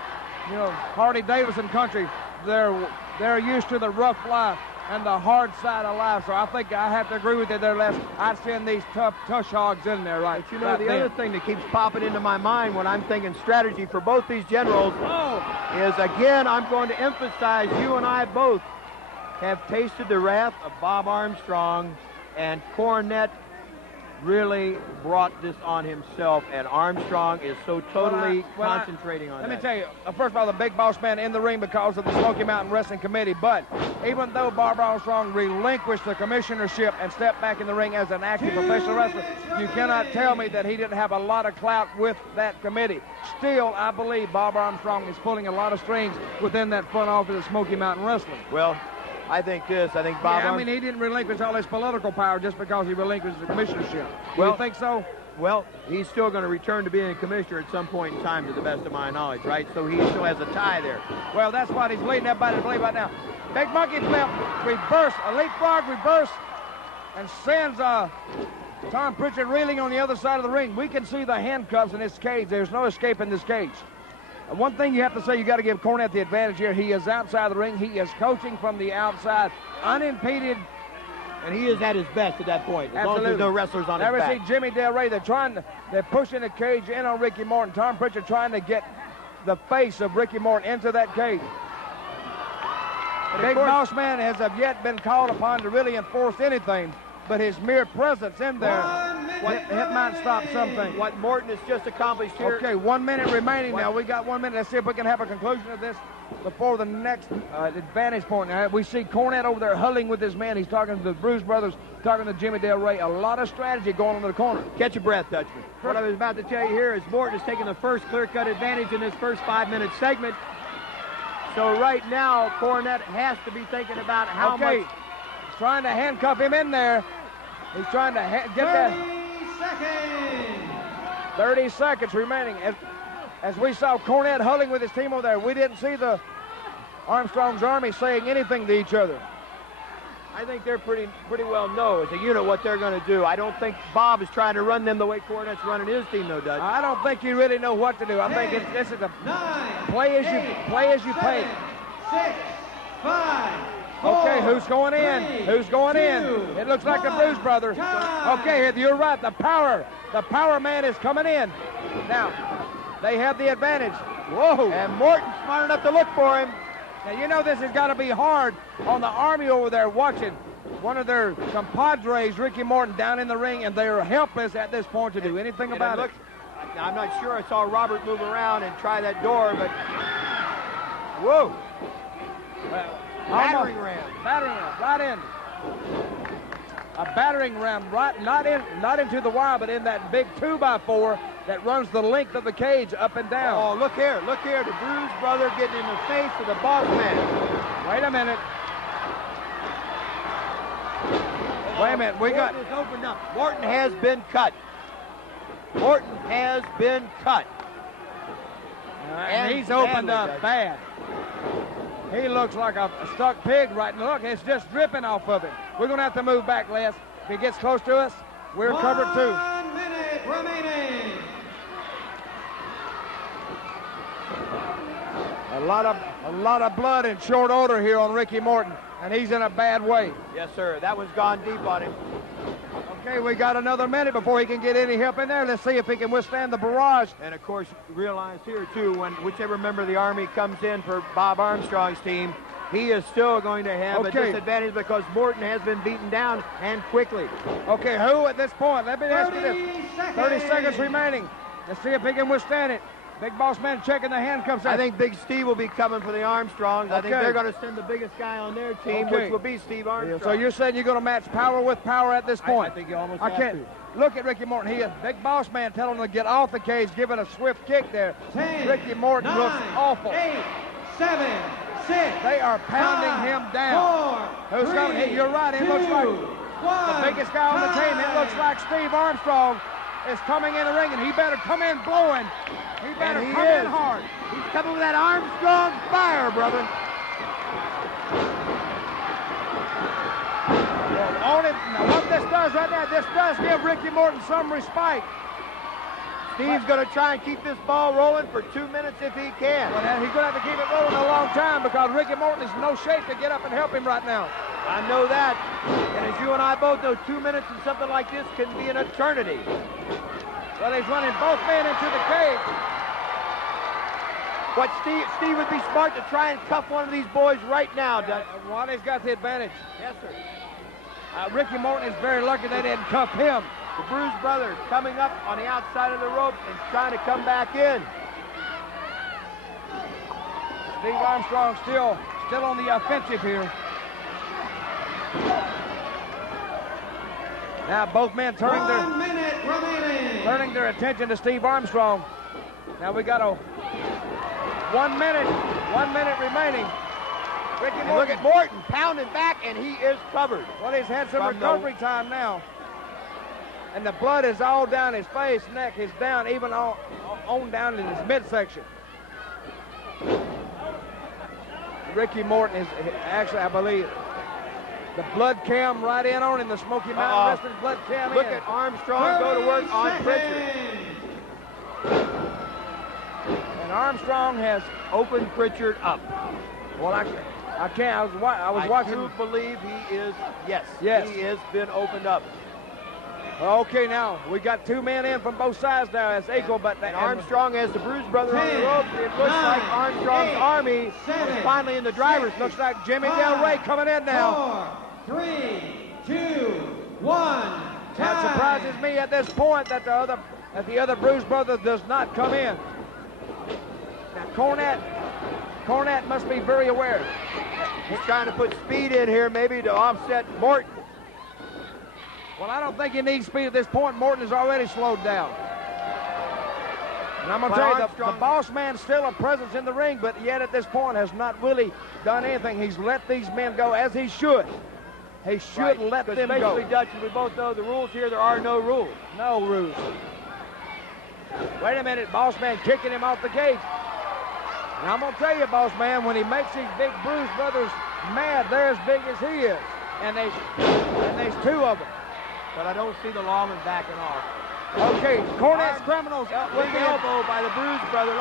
you know, Harley-Davidson country, they're used to the rough life and the hard side of life. So I think I have to agree with you there, Les. I'd send these tough hogs in there, right? But you know, the other thing that keeps popping into my mind when I'm thinking strategy for both these generals is, again, I'm going to emphasize you and I both have tasted the wrath of Bob Armstrong, and Cornette really brought this on himself, and Armstrong is so totally concentrating on that. Let me tell you, first of all, the big boss man in the ring because of the Smoky Mountain Wrestling Committee, but even though Bob Armstrong relinquished the commissionership and stepped back in the ring as an active professional wrestler, you cannot tell me that he didn't have a lot of clout with that committee. Still, I believe Bob Armstrong is pulling a lot of strings within that front office of Smoky Mountain Wrestling. Well, I think Bob... Yeah, I mean, he didn't relinquish all his political power just because he relinquished the commissionership. Well, you think so? Well, he's still going to return to being a commissioner at some point in time, to the best of my knowledge, right? So he still has a tie there. Well, that's what he's leading everybody to believe right now. Big Monkey Flip, reverse, a leapfrog reverse, and sends Tom Pritchard reeling on the other side of the ring. We can see the handcuffs in this cage. There's no escape in this cage. One thing you have to say, you got to give Cornette the advantage here. He is outside the ring. He is coaching from the outside, unimpeded. And he is at his best at that point, as long as there's no wrestlers on his back. Never see Jimmy Del Rey. They're pushing the cage in on Ricky Morton. Tom Pritchard trying to get the face of Ricky Morton into that cage. Big Boss Man has of yet been called upon to really enforce anything, but his mere presence in there, it might stop something. What Morton has just accomplished here. Okay, 1 minute remaining now. We got 1 minute. Let's see if we can have a conclusion of this before the next advantage point. Now, we see Cornette over there huddling with his man. He's talking to the Bruise brothers, talking to Jimmy Del Rey. A lot of strategy going on in the corner. Catch your breath, Dutchman. What I was about to tell you here is Morton is taking the first clear-cut advantage in this first 5-minute segment. So right now, Cornette has to be thinking about how much... He's trying to handcuff him in there. He's trying to get that... 30 seconds remaining. As we saw Cornette huddling with his team over there, we didn't see the Armstrong's army saying anything to each other. I think they're pretty well know as a unit what they're going to do. I don't think Bob is trying to run them the way Cornette's running his team, though, Dutch. I don't think you really know what to do. I think this is a play as you pay. 6, 5, Okay, who's going in? Who's going in? It looks like the Bruise brothers. Okay, you're right. The power man is coming in. Now, they have the advantage. Whoa. And Morton's smart enough to look for him. Now, you know this has got to be hard on the Army over there watching one of their compadres, Ricky Morton, down in the ring, and they're helpless at this point to do anything about it. I'm not sure. I saw Robert move around and try that door, but whoa. Battering ram. Battering ram, right in. A battering ram, right, not into the wire, but in that big 2x4 that runs the length of the cage up and down. Oh, look here. The Bruise brother getting in the face of the boss man. Wait a minute. Wait a minute. Morton is opened up. Morton has been cut. And he's opened up bad. He looks like a stuck pig right now. Look, it's just dripping off of it. We're going to have to move back, Les. If he gets close to us, we're covered too. 1 minute remaining. A lot of blood in short order here on Ricky Morton, and he's in a bad way. Yes, sir. That one's gone deep on him. Okay, we got another minute before he can get any help in there. Let's see if he can withstand the barrage. And, of course, realize here, too, when whichever member of the Army comes in for Bob Armstrong's team, he is still going to have a disadvantage because Morton has been beaten down and quickly. Okay, who at this point? Let me ask you this. 30 seconds remaining. Let's see if he can withstand it. Big boss man checking the handcuffs. I think Big Steve will be coming for the Armstrongs. I think they're going to send the biggest guy on their team, which will be Steve Armstrong. So you're saying you're going to match power with power at this point? I think you almost have to. Look at Ricky Morton. He is big boss man telling him to get off the cage, giving a swift kick there. 10, Ricky Morton 9, looks awful. 8, 7, 6. They are pounding him down. 4, Who's coming? Hey, you're right. It looks like the biggest guy on the team. It looks like Steve Armstrong is coming in the ring, and he better come in blowing. He better come in hard. He's coming with that Armstrong fire, brother. Now what this does right now, this does give Ricky Morton some respite. Steve's going to try and keep this ball rolling for 2 minutes if he can. Well, he's going to have to keep it rolling a long time because Ricky Morton is in no shape to get up and help him right now. I know that. And as you and I both know, 2 minutes in something like this can be an eternity. Well, he's running both men into the cage. But Steve would be smart to try and cuff one of these boys right now, Dutch. Ronnie's got the advantage. Yes, sir. Ricky Morton is very lucky they didn't cuff him. The Bruise brothers coming up on the outside of the rope and trying to come back in. Steve Armstrong still on the offensive here. Now both men turning 1 minute remaining. Their attention to Steve Armstrong. Now we got 1 minute remaining. Ricky Morton. Look at Morton pounding back, and he is covered. Well, he's had some recovery time now. And the blood is all down his face, neck is down, even on down in his midsection. Ricky Morton is actually, I believe, the blood cam right in on him, the Smoky Mountain Wrestling blood cam. Look at Armstrong go to work on Pritchard. And Armstrong has opened Pritchard up. Well, I can't. I was watching. I do believe he is. Yes. He has been opened up. Okay, now we got 2 men in from both sides now. It's equal, but Armstrong has the Bruise brother on the rope. It looks like Armstrong's Army is finally in the driver's seat. Looks like Jimmy Del Rey coming in now. 4, 3, 2, 1. That surprises me at this point that the other Bruise brother does not come in. Now Cornette must be very aware. He's trying to put speed in here maybe to offset Morton. Well, I don't think he needs speed at this point. Morton is already slowed down. And I'm going to tell you, the boss man's still a presence in the ring, but yet at this point has not really done anything. He's let these men go as he should. He should let them go. Basically, Dutch, we both know the rules here. There are no rules. No rules. Wait a minute, boss man kicking him off the cage. And I'm going to tell you, boss man, when he makes these big Bruise brothers mad, they're as big as he is. And there's 2 of them. But I don't see the lawman backing off. Okay, Cornette's criminals with the elbow by the Bruise brother.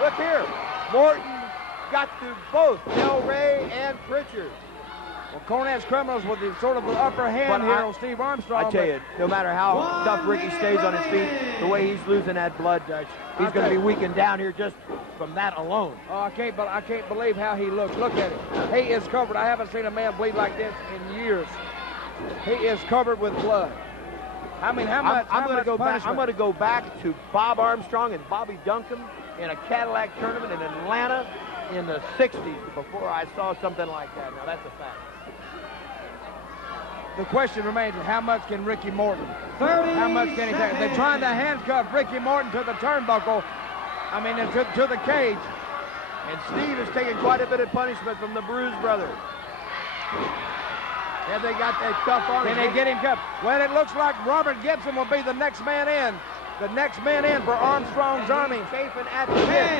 Look here. Morton got to both Del Rey and Pritchard. Well, Cornette's Criminals with the sort of the upper hand here on Steve Armstrong. I tell you, no matter how tough Ricky stays on his feet, the way he's losing that blood, Dutch, he's going to be weakened down here just from that alone. Oh, I can't believe how he looks. Look at him. He is covered. I haven't seen a man bleed like this in years. He is covered with blood. I mean, how much? I'm going to go back to Bob Armstrong and Bobby Duncan in a Cadillac tournament in Atlanta in the 60s before I saw something like that. Now, that's a fact. The question remains, how much can Ricky Morton? How much can he take? They're trying to handcuff Ricky Morton to the turnbuckle. I mean, to the cage. And Steve is taking quite a bit of punishment from the Bruise brothers. Have they got that cuff on him? Can they get him cuffed? Well, it looks like Robert Gibson will be the next man in. The next man in for Armstrong's Army. Chafing at the hip.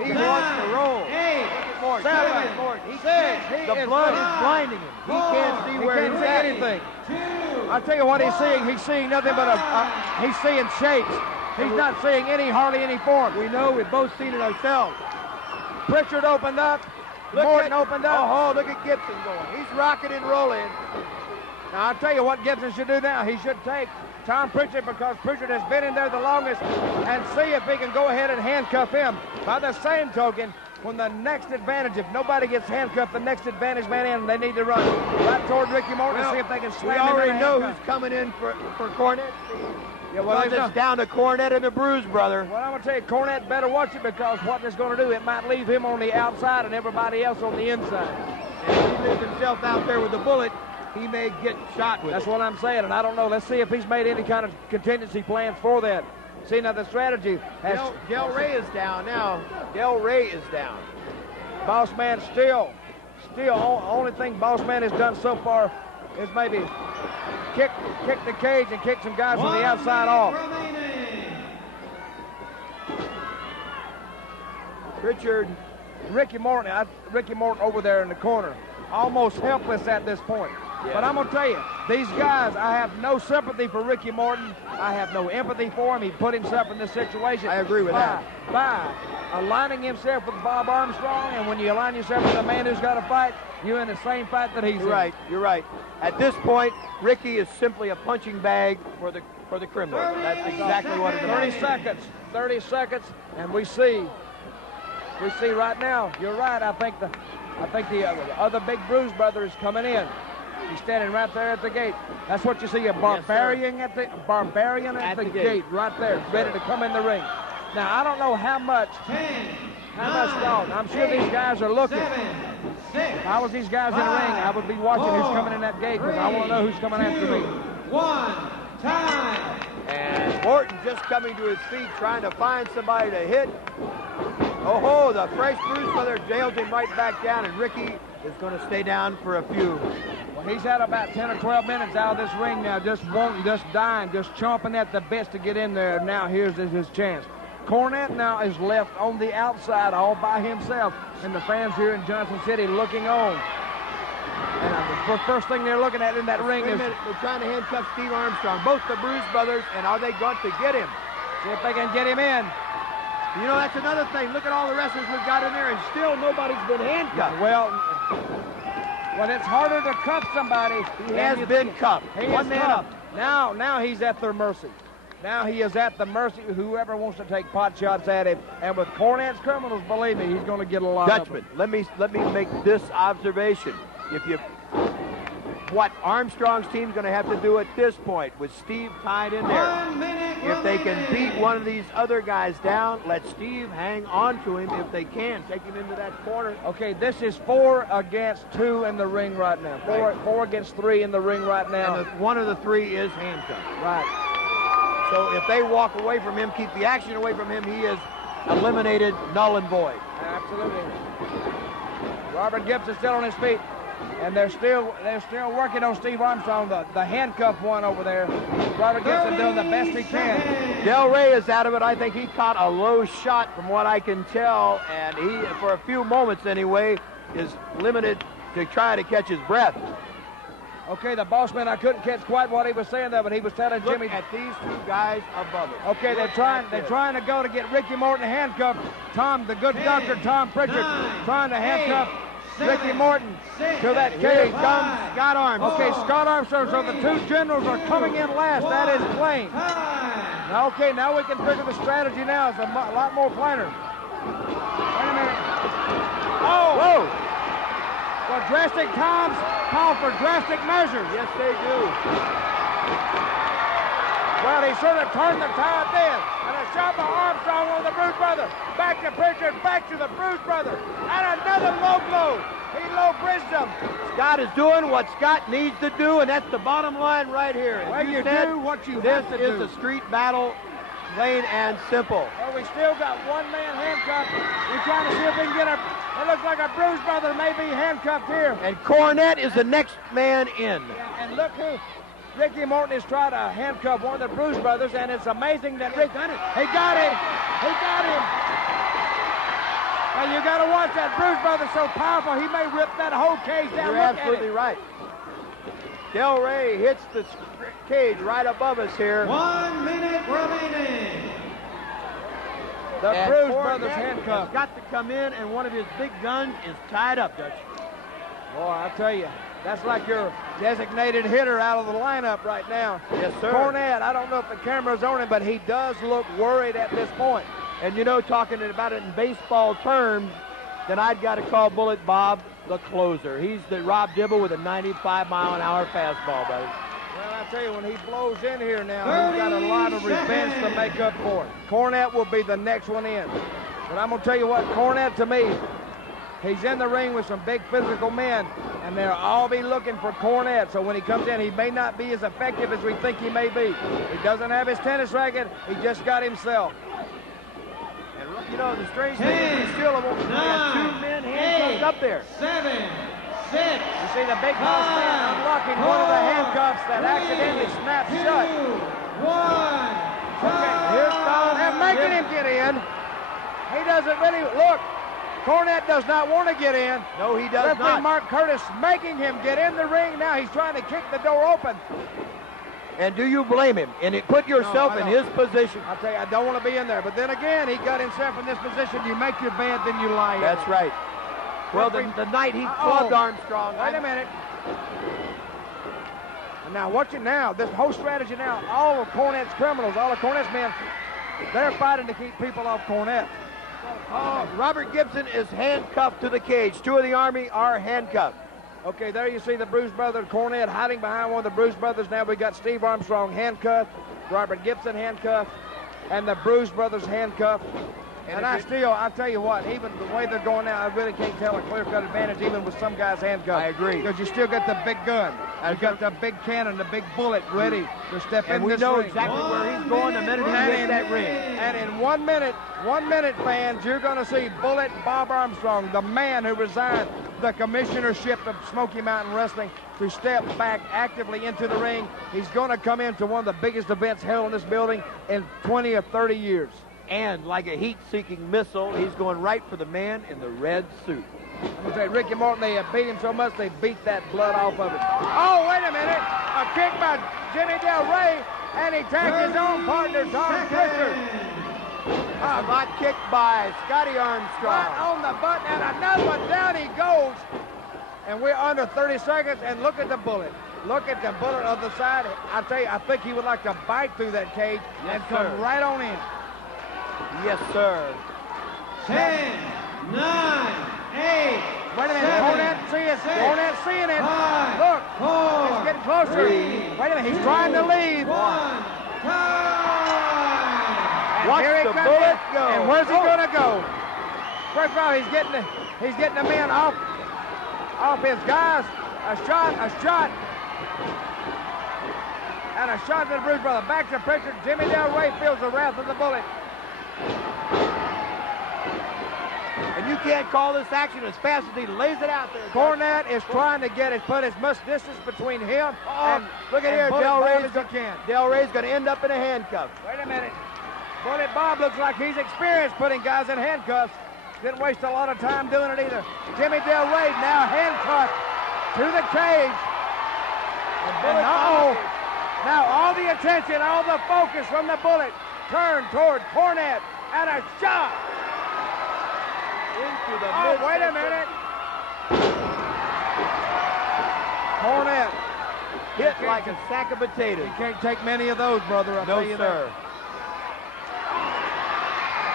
He wants to roll. 8, 7, 6. The blood is blinding him. He can't see where he's at. Anything. I'll tell you what he's seeing. He's seeing nothing but he's seeing shapes. He's not seeing hardly any form. We know. We've both seen it ourselves. Pritchard opened up. Morton opened up. Oh, look at Gibson going. He's rocking and rolling. Now, I'll tell you what Gibson should do now. He should take Tom Pritchard, because Pritchard has been in there the longest, and see if he can go ahead and handcuff him. By the same token, when the next advantage, if nobody gets handcuffed, the next advantage man in, they need to run right toward Ricky Morton and see if they can slam him. We already know who's coming in for Cornette. Yeah, well, it's down to Cornette and the Bruise brother. Well, I'm going to tell you, Cornette better watch it, because what it's going to do, it might leave him on the outside and everybody else on the inside. And if he leaves himself out there with the bullet, he may get shot with That's what I'm saying, and I don't know. Let's see if he's made any kind of contingency plans for that. See, now the strategy has... Del Rey is down now. Del Rey is down. Boss Man still, only thing Boss Man has done so far is maybe kick the cage and kick some guys from the outside off. Ricky Morton over there in the corner, almost helpless at this point. Yeah. But I'm going to tell you, these guys, I have no sympathy for Ricky Morton. I have no empathy for him. He put himself in this situation. I agree with that. By aligning himself with Bob Armstrong, and when you align yourself with a man who's got to fight, you're in the same fight that he's in. You're right. At this point, Ricky is simply a punching bag for the criminal. That's exactly what it is. 30 seconds, and we see right now, you're right, I think the other big Bruise brother is coming in. He's standing right there at the gate. That's what you see, a barbarian at the gate right there, ready to come in the ring. Now, I don't know how much dog. I'm sure these guys are looking. If I was these guys in the ring, I would be watching who's coming in that gate, because I want to know who's coming after me. 1, time. And Morton just coming to his feet, trying to find somebody to hit. Oh, the fresh Bruise brother jails him right back down, and Ricky is going to stay down for a few. Well, he's had about 10 or 12 minutes out of this ring now, just dying, just chomping at the bit to get in there. Now here's his chance. Cornette now is left on the outside all by himself, and the fans here in Johnson City looking on. And the first thing they're looking at in that ring is... They're trying to handcuff Steve Armstrong, both the Bruise brothers, and are they going to get him? See if they can get him in. You know, that's another thing. Look at all the wrestlers we've got in there, and still nobody's been handcuffed. Well, it's harder to cuff somebody. He has been cuffed. One man up. Now he's at their mercy. Now he is at the mercy of whoever wants to take pot shots at him. And with Cornette's Criminals, believe me, he's going to get a lot of them. Let me make this observation. What Armstrong's team's going to have to do at this point with Steve tied in there, 1 minute if they can beat one of these other guys down, let Steve hang on to him if they can. Take him into that corner. Okay, this is 4 against 2 in the ring right now. 4 against 3 in the ring right now. And one of the 3 is handcuffed. Right. So if they walk away from him, keep the action away from him, he is eliminated, null and void. Absolutely. Robert Gibson's still on his feet. And they're still working on Steve Armstrong, the handcuff one over there. Robert Gibson doing the best he can. Del Rey is out of it. I think he caught a low shot from what I can tell, and he, for a few moments anyway, is limited to try to catch his breath. Okay, the boss man, I couldn't catch quite what he was saying there, but he was telling Jimmy. Look at these 2 guys above it. Okay, they're trying to go to get Ricky Morton handcuffed. The good doctor, Tom Pritchard, trying to handcuff Ricky Morton to that cage comes Scott Armstrong. Okay, Scott Armstrong, so the two generals are coming in last. That is plain. Okay, now we can figure the strategy now. It's a lot more plainer. Wait a minute. Oh! Whoa! Well, drastic times call for drastic measures. Yes, they do. Well, he sort of turned the tide then. And a shot by Armstrong on the Bruise brother. Back to Pritchard, back to the Bruise brother. And another low blow. He low bridged him. Scott is doing what Scott needs to do, and that's the bottom line right here. Well, you do what you have to do. This is a street battle, plain and simple. Well, we still got one man handcuffed. We're trying to see if we can get a... It looks like a Bruise brother may be handcuffed here. And Cornette is the next man in. Yeah, and look who... Ricky Morton is trying to handcuff one of the Bruise brothers, and it's amazing that Rick got it. He got him. He got him. Well, you got to watch that. Bruise brother's so powerful, he may rip that whole cage down. You're absolutely right. Del Rey hits the cage right above us here. 1 minute remaining. The Bruise brothers handcuffed. Got to come in, and one of his big guns is tied up, Dutch. Boy, I tell you. That's like your designated hitter out of the lineup right now. Yes, sir. Cornette, I don't know if the camera's on him, but he does look worried at this point. And, you know, talking about it in baseball terms, then I'd got to call Bullet Bob the closer. He's the Rob Dibble with a 95-mile-an-hour fastball, buddy. Well, I tell you, when he blows in here now, he's got a lot of revenge to make up for it. Cornette will be the next one in. But I'm going to tell you what, Cornette, to me, he's in the ring with some big physical men, and they'll all be looking for Cornette. So when he comes in, he may not be as effective as we think he may be. He doesn't have his tennis racket. He just got himself. And, you know, the strange thing is he still won't have two men handcuffed up there. 7, 6. You see the big boss man unlocking one of the handcuffs that accidentally snapped shut. 1. Okay, here's Don. They're making him get in. He doesn't really look. Cornette does not want to get in. No, he does Referee not. Mark Curtis making him get in the ring. Now he's trying to kick the door open. And do you blame him? And put yourself in his position. I'll tell you, I don't want to be in there. But then again, he got himself in this position. You make your bed, then you lie in. That's right. Well, the night he clubbed Armstrong. Wait a minute. And now watch it now. This whole strategy now, all of Cornette's criminals, all of Cornette's men, they're fighting to keep people off Cornette. Oh, Robert Gibson is handcuffed to the cage. Two of the Army are handcuffed. Okay, there you see the Bruise brother, Cornette, hiding behind one of the Bruise brothers. Now we got Steve Armstrong handcuffed, Robert Gibson handcuffed, and the Bruise brothers handcuffed. And I tell you what, even the way they're going now, I really can't tell a clear-cut advantage even with some guys handcuffed. I agree. Because you still got the big gun. You got the big cannon, the big bullet ready to step in this ring. And we know exactly where he's going the minute he hits that ring. And in 1 minute, fans, you're going to see Bullet Bob Armstrong, the man who resigned the commissionership of Smoky Mountain Wrestling, to step back actively into the ring. He's going to come into one of the biggest events held in this building in 20 or 30 years. And like a heat-seeking missile, he's going right for the man in the red suit. I'm going to say, Ricky Morton, they have beat him so much, they beat that blood off of it. Oh, wait a minute. A kick by Jimmy Del Rey, and he tagged his own partner, Tom Pritchard. A hot kick by Scotty Armstrong. Right on the button, and another one, down he goes. And we're under 30 seconds, and look at the bullet. Look at the bullet on the side. I tell you, I think he would like to bite through that cage and come right on in. Yes, sir. 10, 9, 8. Wait a minute, Cornette seeing it. 5, Look, 4, it's getting closer. 3, Wait a minute, he's trying to leave. 1, time. Watch the bullet go. And where's he going to go? First of all, he's getting the men off his guys. A shot. And a shot to the Bruise brother. Back to Pritchard. Jimmy Del Rey feels the wrath of the bullet. And you can't call this action as fast as he lays it out there. Cornette is trying to put as much distance between him and look at here, Del Rey's going to end up in a handcuff. Wait a minute. Bullet Bob looks like he's experienced putting guys in handcuffs. Didn't waste a lot of time doing it either. Jimmy Del Rey now handcuffed to the cage. And now all the attention, all the focus from the bullet turned toward Cornette, and a shot. Into the wait a minute. Cornette. Hit like a sack of potatoes. You can't take many of those, brother. I'll No, tell you sir.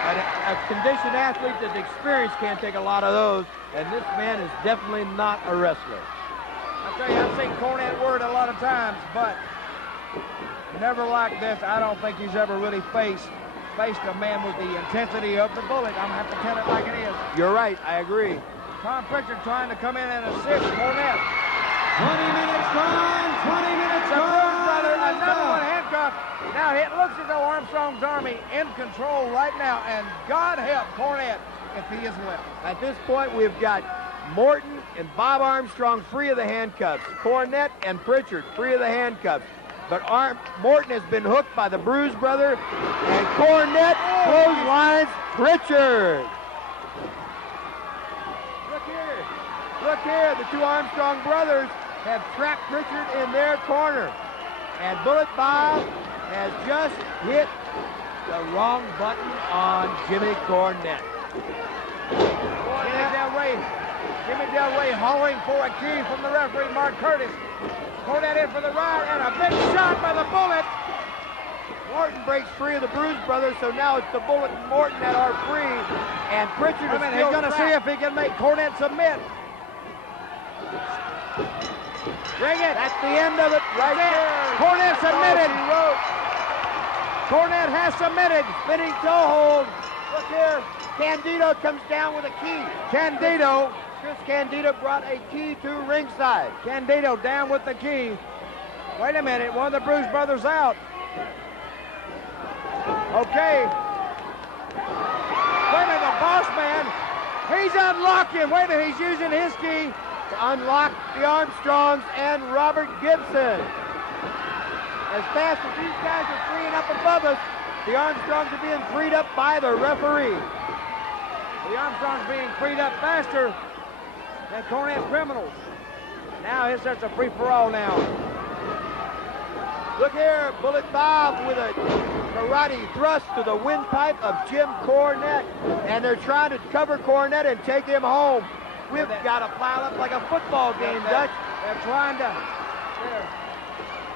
A conditioned athlete that's experienced can't take a lot of those, and this man is definitely not a wrestler. I tell you, I've seen Cornette word a lot of times, but never like this. I don't think he's ever really faced a man with the intensity of the Bullet. I'm going to have to tell it like it is. You're right. I agree. Tom Pritchard trying to come in and assist Cornette. 20 minutes gone. 20 minutes The gone. Bruise brother, another one handcuffed. Now it looks as though Armstrong's Army in control right now, and God help Cornette if he is left. At this point, we've got Morton and Bob Armstrong free of the handcuffs. Cornette and Pritchard free of the handcuffs. But Morton has been hooked by the Bruise brother, and Cornette clotheslines Pritchard. Look here, the two Armstrong brothers have trapped Pritchard in their corner. And Bullet Bob has just hit the wrong button on Jimmy Cornette. Jimmy Del Rey hollering for a key from the referee, Mark Curtis. Cornette in for the ride, and a big shot by the Bullet. Morton breaks free of the Bruise brothers, so now it's the Bullet and Morton that are free. And Pritchard is He's still going to see if he can make Cornette submit. Bring it. That's the end of it right there. Cornette submitted. Cornette has submitted. Spinning toe hold. Look here. Candido comes down with a key. Candido. Chris Candido brought a key to ringside. Candido down with the key. Wait a minute. One of the Bruise brothers out. Okay. Wait a minute. The boss man. He's unlocking. Wait a minute. He's using his key to unlock the Armstrongs and Robert Gibson. As fast as these guys are freeing up above us, the Armstrongs are being freed up by the referee. The Armstrongs being freed up faster than Cornette criminals. Now it's just a free-for-all now. Look here, Bullet Bob with a karate thrust to the windpipe of Jim Cornette. And they're trying to cover Cornette and take him home. We've got to pile up like a football game, Dutch.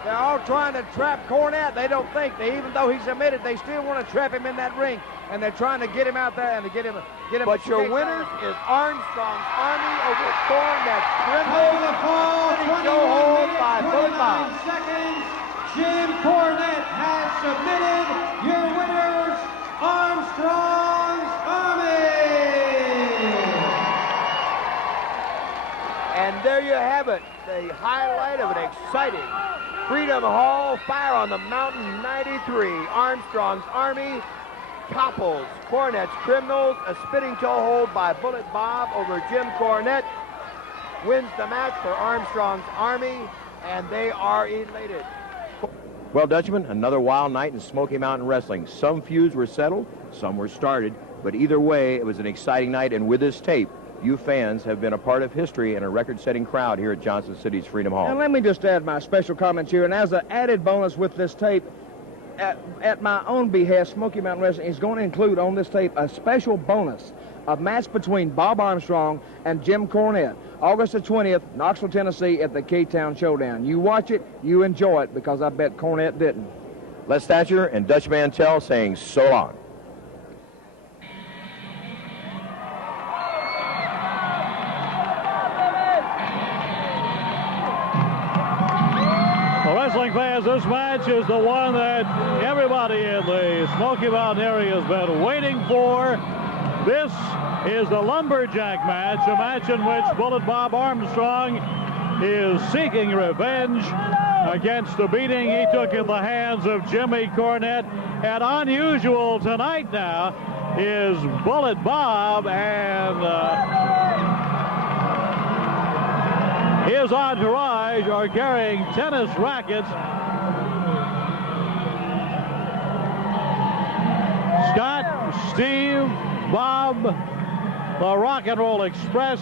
They're all trying to trap Cornette. They don't think, even though he's submitted, they still want to trap him in that ring. And they're trying to get him out there and to get him. But your winners is Armstrong's Army over Cornette. Hold the fall, 21 minutes, 29 seconds. Jim Cornette has submitted. Your winners, Armstrong's Army. And there you have it, the highlight of an exciting Freedom Hall Fire on the Mountain 93. Armstrong's Army topples Cornette's Criminals. A spinning toe hold by Bullet Bob over Jim Cornette wins the match for Armstrong's Army, and they are elated. Well, Dutchman, another wild night in Smoky Mountain Wrestling. Some feuds were settled, some were started, but either way, it was an exciting night, and with this tape, you fans have been a part of history and a record-setting crowd here at Johnson City's Freedom Hall. And let me just add my special comments here. And as an added bonus with this tape, at my own behest, Smoky Mountain Wrestling is going to include on this tape a special bonus, a match between Bob Armstrong and Jim Cornette, August the 20th, Knoxville, Tennessee, at the K-Town Showdown. You watch it, you enjoy it, because I bet Cornette didn't. Les Thatcher and Dutch Mantell saying so long. Wrestling fans, this match is the one that everybody in the Smoky Mountain area has been waiting for. This is the Lumberjack Match, a match in which Bullet Bob Armstrong is seeking revenge against the beating he took in the hands of Jimmy Cornette. And unusual tonight now is Bullet Bob and his entourage are carrying tennis rackets. Scott, Steve, Bob, the Rock and Roll Express.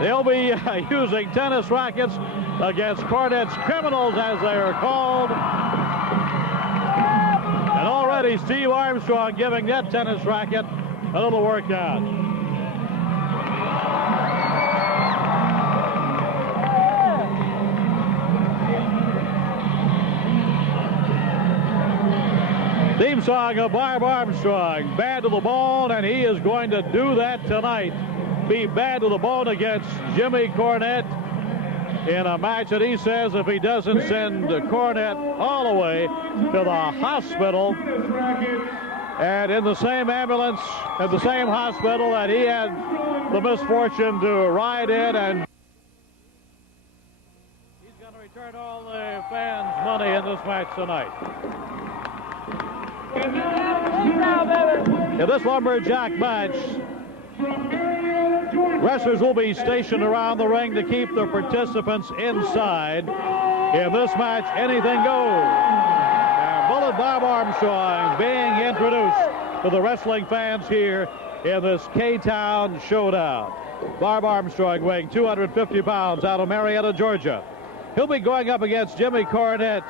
They'll be using tennis rackets against Cornette's Criminals, as they are called. And already Steve Armstrong giving that tennis racket a little workout. theme song of Bob Armstrong, bad to the bone, and he is going to do that tonight. Be bad to the bone against Jimmy Cornette in a match that he says if he doesn't send Cornette all the way to the hospital, and in the same ambulance at the same hospital that he had the misfortune to ride in, and he's going to return all the fans' money in this match tonight. In this Lumberjack match, wrestlers will be stationed around the ring to keep the participants inside. In this match, anything goes. And Bullet Bob Armstrong being introduced to the wrestling fans here in this K-Town showdown. Bob Armstrong weighing 250 pounds out of Marietta, Georgia. He'll be going up against Jimmy Cornette,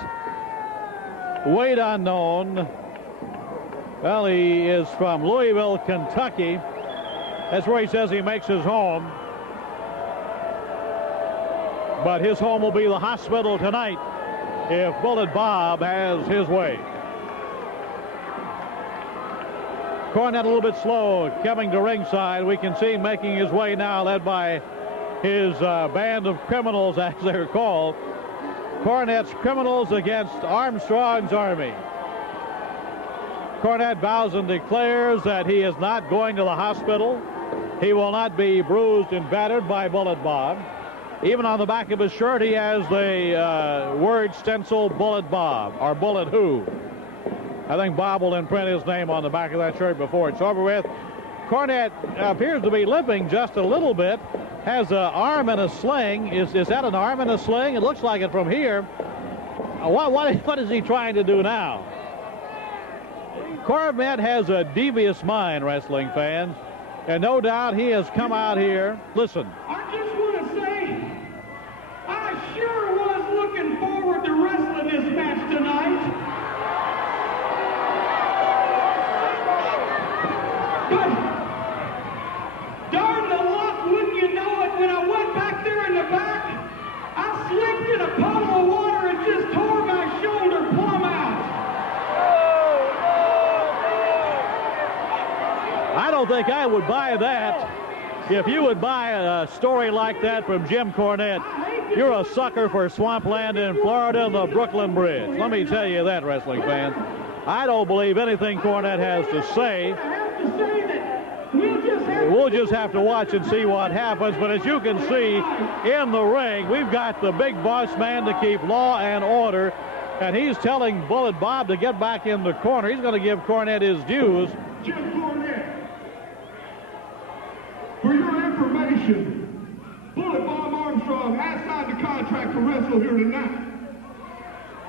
weight unknown. Well, he is from Louisville, Kentucky. That's where he says he makes his home. But his home will be the hospital tonight if Bullet Bob has his way. Cornette a little bit slow coming to ringside. We can see him making his way now, led by his band of criminals, as they're called. Cornette's criminals against Armstrong's army. Cornette vows and declares that he is not going to the hospital. He will not be bruised and battered by Bullet Bob. Even on the back of his shirt, he has the word stencil Bullet Bob, or Bullet Who. I think Bob will imprint his name on the back of that shirt before it's over with. Cornette appears to be limping just a little bit, has an arm in a sling. Is that an arm in a sling? It looks like it from here. What is he trying to do now? Cornette has a devious mind, wrestling fans, and no doubt he has come out here. Listen. I just want to say, I sure was looking forward to wrestling this match tonight. But, darn the luck, wouldn't you know it, when I went back there in the back, I slipped in a puddle of water and just tore my shoulder plumb out. I don't think I would buy that. If you would buy a story like that from Jim Cornette, you're a sucker for swampland in Florida and the Brooklyn Bridge. Let me tell you that, wrestling fans. I don't believe anything Cornette has to say. We'll just have to watch and see what happens. But as you can see in the ring, we've got the big boss man to keep law and order. And he's telling Bullet Bob to get back in the corner. He's going to give Cornette his dues. Jim Cornette, for your information, Bullet Bob Armstrong has signed the contract to wrestle here tonight.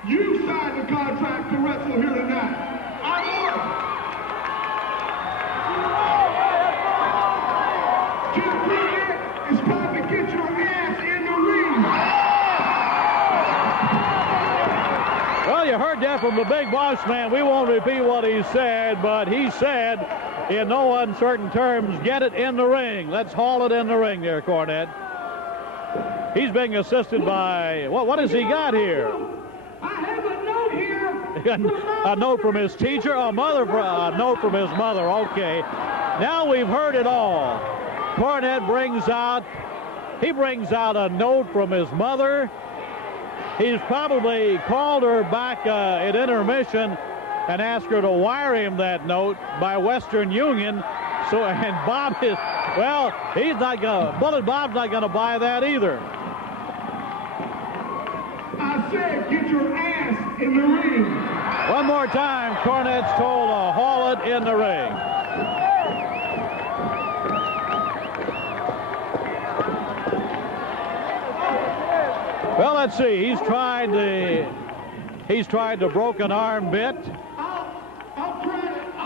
You signed the contract to wrestle here tonight. I'm Mark. Jim Cornette, it's time to get your ass in the ring. Well, you heard that from the big boss man. We won't repeat what he said, but he said in no uncertain terms, get it in the ring. Let's haul it in the ring there, Cornette. He's being assisted by, what has he got here? I have a note here. A note from his teacher, a note from his mother. Okay. Now we've heard it all. Cornette brings out a note from his mother. He's probably called her back at intermission and asked her to wire him that note by Western Union. So, and Bob is, well, he's not gonna, Bullet Bob's not gonna buy that either. I said, get your ass in the ring. One more time, Cornette's told to haul it in the ring. Well, let's see. He's tried the broken arm bit.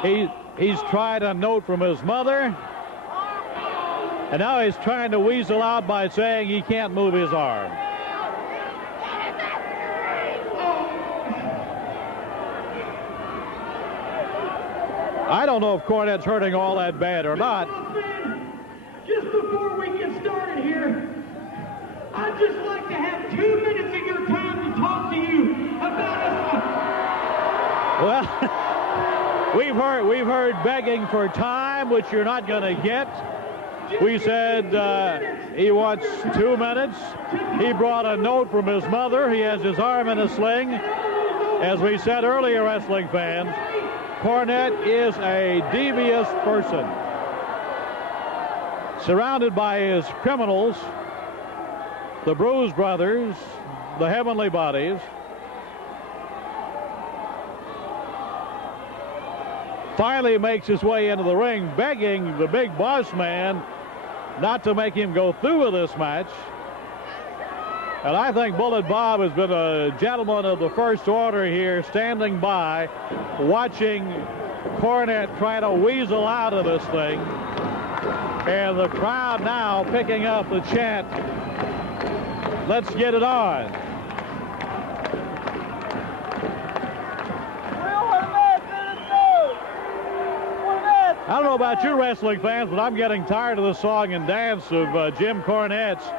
He's tried a note from his mother. And now he's trying to weasel out by saying he can't move his arm. I don't know if Cornette's hurting all that bad or not. Just before we get started here, I'd just like to have 2 minutes of your time to talk to you about us. Well, We've heard begging for time, which you're not going to get. We said he wants 2 minutes. He brought a note from his mother. He has his arm in a sling. As we said earlier, wrestling fans, Cornette is a devious person. Surrounded by his criminals, the Bruise brothers, the Heavenly Bodies. Finally makes his way into the ring, begging the big boss man not to make him go through with this match. And I think Bullet Bob has been a gentleman of the first order here, standing by, watching Cornette try to weasel out of this thing. And the crowd now picking up the chant, "Let's get it on." I don't know about you wrestling fans, but I'm getting tired of the song and dance of Jim Cornette's.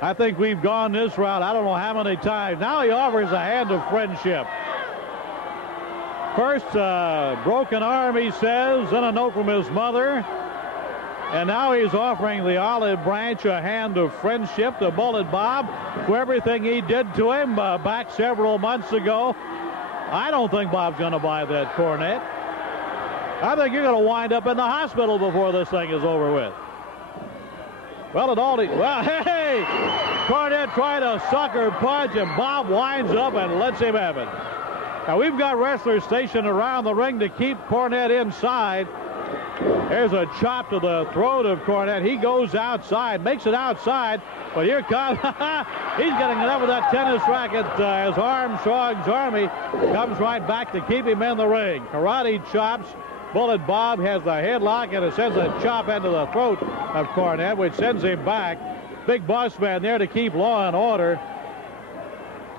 I think we've gone this route I don't know how many times. Now he offers a hand of friendship. First, broken arm, he says, then a note from his mother. And now he's offering the olive branch a hand of friendship to Bullet Bob for everything he did to him back several months ago. I don't think Bob's going to buy that, Cornette. I think you're going to wind up in the hospital before this thing is over with. Well, hey! Cornette tried a sucker punch, and Bob winds up and lets him have it. Now, we've got wrestlers stationed around the ring to keep Cornette inside. There's a chop to the throat of Cornette. He goes outside, makes it outside, but here comes, he's getting enough of that tennis racket as Armstrong's Army comes right back to keep him in the ring. Karate chops. Bullet Bob has the headlock, and it sends a chop into the throat of Cornette, which sends him back. Big boss man there to keep law and order.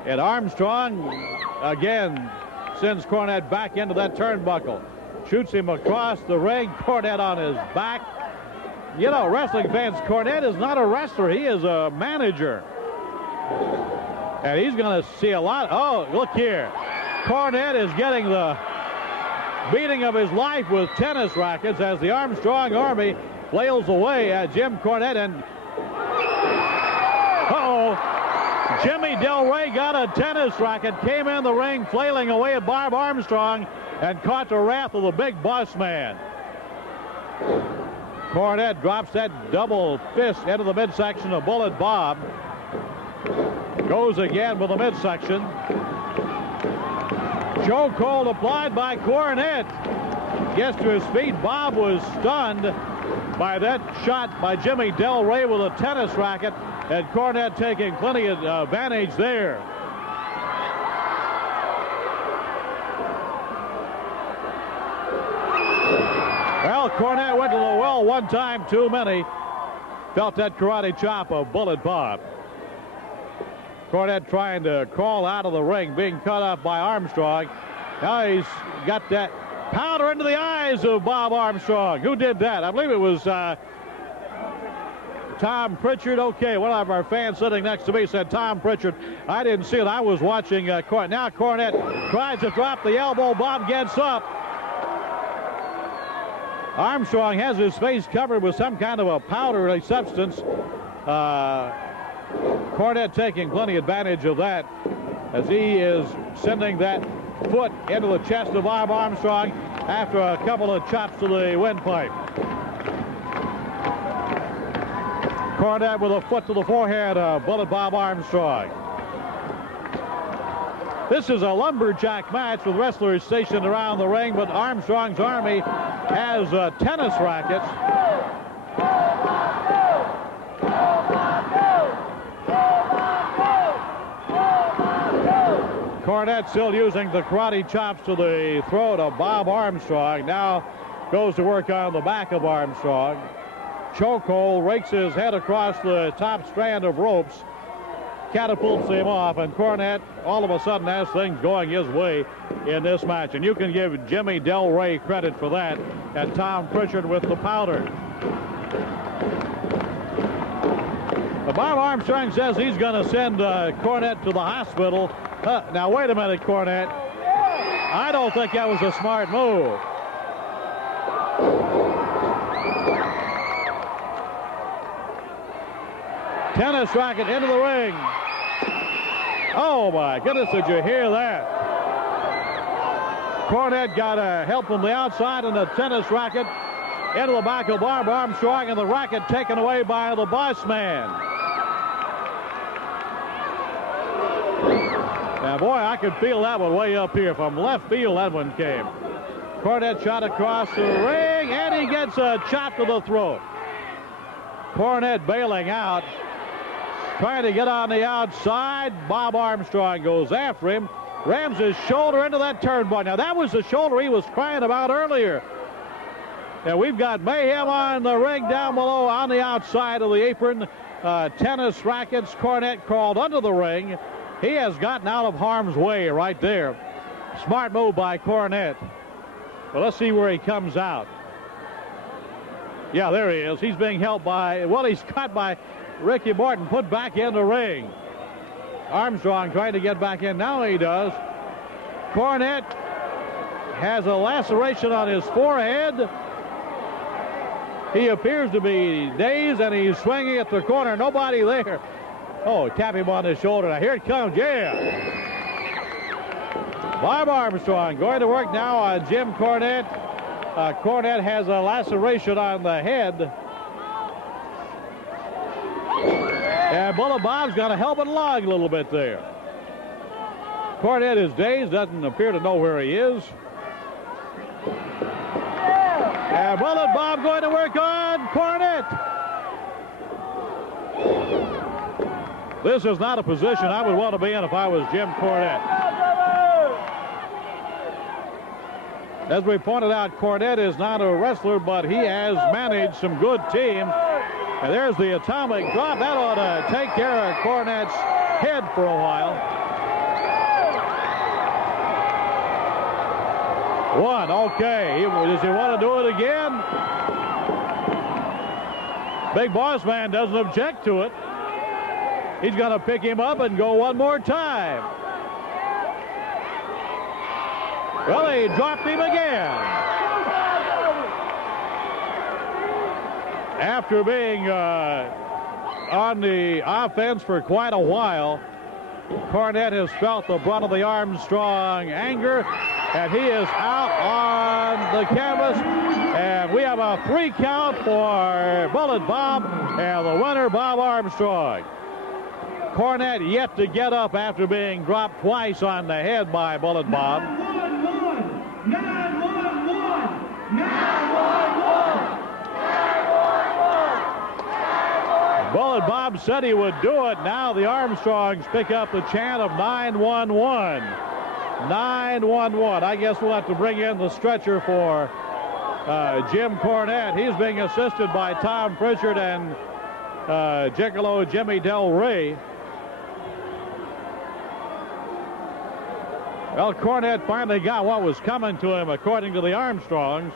And Armstrong, again, sends Cornette back into that turnbuckle. Shoots him across the ring. Cornette on his back. You know, wrestling fans, Cornette is not a wrestler. He is a manager. And he's going to see a lot. Oh, look here. Cornette is getting the beating of his life with tennis rackets as the Armstrong Army flails away at Jim Cornette. And Jimmy Del Rey got a tennis racket, came in the ring flailing away at Bob Armstrong, and caught the wrath of the big boss man. Cornette drops that double fist into the midsection of Bullet Bob. Goes again with the midsection. Chokehold applied by Cornette. Gets to his feet. Bob was stunned by that shot by Jimmy Del Rey with a tennis racket, and Cornette taking plenty of advantage there. Well, Cornette went to the well one time too many. Felt that karate chop of Bullet Bob. Cornette trying to crawl out of the ring, being cut off by Armstrong. Now he's got that powder into the eyes of Bob Armstrong. Who did that? I believe it was Tom Pritchard. Okay, one of our fans sitting next to me said Tom Pritchard. I didn't see it. I was watching Cornette. Now Cornette tries to drop the elbow. Bob gets up. Armstrong has his face covered with some kind of a powdery substance. Cornette taking plenty advantage of that as he is sending that foot into the chest of Bob Armstrong after a couple of chops to the windpipe. Cornette with a foot to the forehead of Bullet Bob Armstrong. This is a lumberjack match with wrestlers stationed around the ring, but Armstrong's Army has tennis rackets. Cornette still using the karate chops to the throat of Bob Armstrong. Now goes to work on the back of Armstrong. Chokehold, rakes his head across the top strand of ropes, catapults him off, and Cornette all of a sudden has things going his way in this match. And you can give Jimmy Del Rey credit for that, and Tom Pritchard with the powder. But Bob Armstrong says he's going to send Cornette to the hospital. Now, wait a minute, Cornette. I don't think that was a smart move. Tennis racket into the ring. Oh, my goodness, did you hear that? Cornette got help from the outside and the tennis racket into the back of Bob Armstrong, and the racket taken away by the boss man. Now, boy, I could feel that one way up here. From left field, that one came. Cornette shot across the ring, and he gets a chop to the throat. Cornette bailing out, trying to get on the outside. Bob Armstrong goes after him, rams his shoulder into that turnbuckle. Now, that was the shoulder he was crying about earlier. Now, we've got mayhem on the ring down below on the outside of the apron. Tennis rackets. Cornette crawled under the ring. He has gotten out of harm's way right there. Smart move by Cornette. Well, let's see where he comes out. Yeah, there he is. He's being held by, well, he's caught by Ricky Morton, put back in the ring. Armstrong trying to get back in. Now he does. Cornette has a laceration on his forehead. He appears to be dazed, and he's swinging at the corner. Nobody there. Oh, tap him on the shoulder. Now here it comes. Yeah. Bob Armstrong going to work now on Jim Cornette. Cornette has a laceration on the head. And Bullet Bob's got a helmet log a little bit there. Cornette is dazed, doesn't appear to know where he is. And Bullet Bob going to work on Cornette. This is not a position I would want to be in if I was Jim Cornette. As we pointed out, Cornette is not a wrestler, but he has managed some good teams. And there's the atomic drop. That ought to take care of Cornette's head for a while. One, okay. Does he want to do it again? Big Boss Man doesn't object to it. He's going to pick him up and go one more time. Well, he dropped him again. After being on the offense for quite a while, Cornette has felt the brunt of the Armstrong anger, and he is out on the canvas. And we have a 3 count for Bullet Bob, and the winner, Bob Armstrong. Cornette yet to get up after being dropped twice on the head by Bullet Bob. 911! 911! Bullet Bob said he would do it. Now the Armstrongs pick up the chant of 911. 911. I guess we'll have to bring in the stretcher for Jim Cornette. He's being assisted by Tom Pritchard and Gigolo Jimmy Del Rey. Well, Cornette finally got what was coming to him, according to the Armstrongs.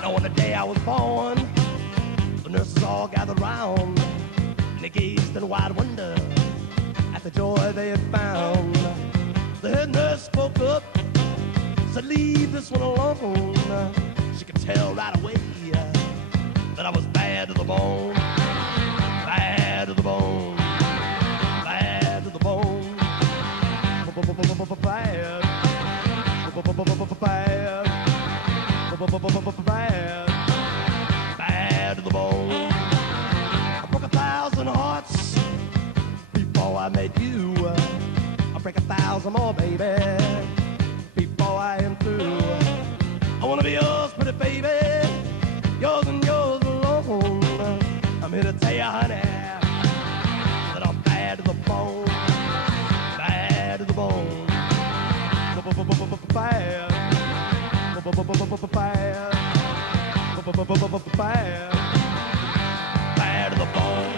Now, on the day I was born, the nurses all gathered round, and they gazed in wide wonder the joy they had found. The head nurse spoke up, said, leave this one alone. She could tell right away that I was bad to the bone. Bad to the bone. Bad to the bone. Bad. Bad. Bad. Bad to the bone. I broke 1,000 hearts before I met you. I'll break 1,000 more, baby, before I am through. I want to be yours, pretty baby, yours and yours alone. I'm here to tell you, honey, that I'm bad to the bone. Bad to the bone. Bad. Bad. Bad. Bad to the bone.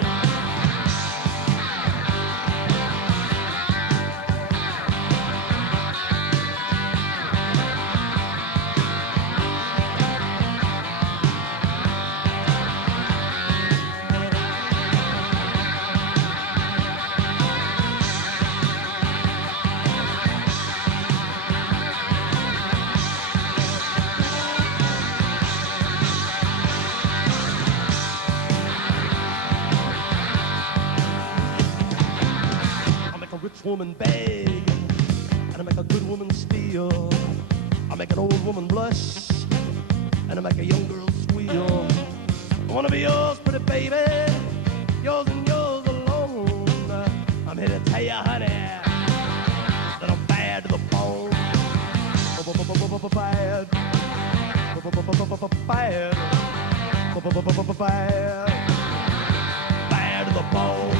rich woman beg, and I make a good woman steal. I make an old woman blush, and I make a young girl squeal. I wanna be yours, pretty baby, yours and yours alone. I'm here to tell you, honey, that I'm bad to the bone. Bad. Bad. Bad to the bone.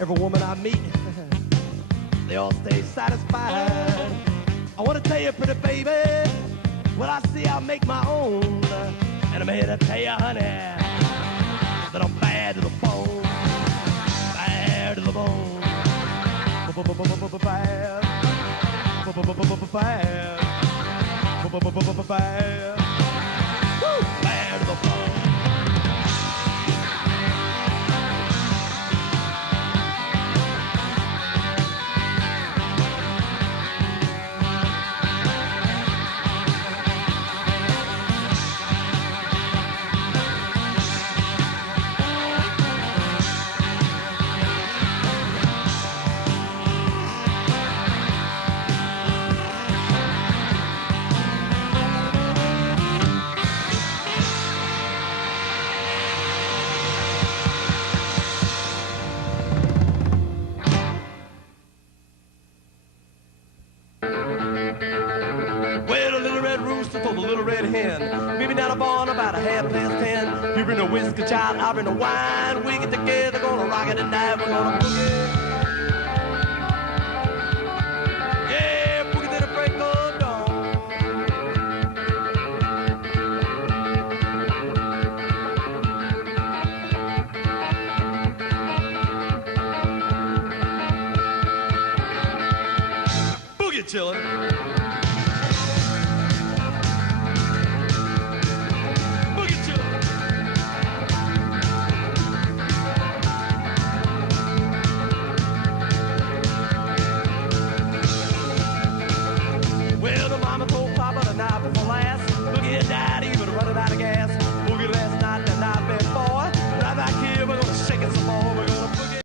Every woman I meet, they all stay satisfied. I want to tell you, pretty baby, what I see I make my own. And I'm here to tell you, honey, that I'm bad to the bone. Bad to the bone. Bad. Bad. Bad. Woo! Bad to the bone. Maybe down a barn about 10:30. You bring a whiskey child, I bring a wine. We get together, gonna rock it tonight. We're gonna boogie. Yeah, boogie to the break of dawn. Boogie chillin'.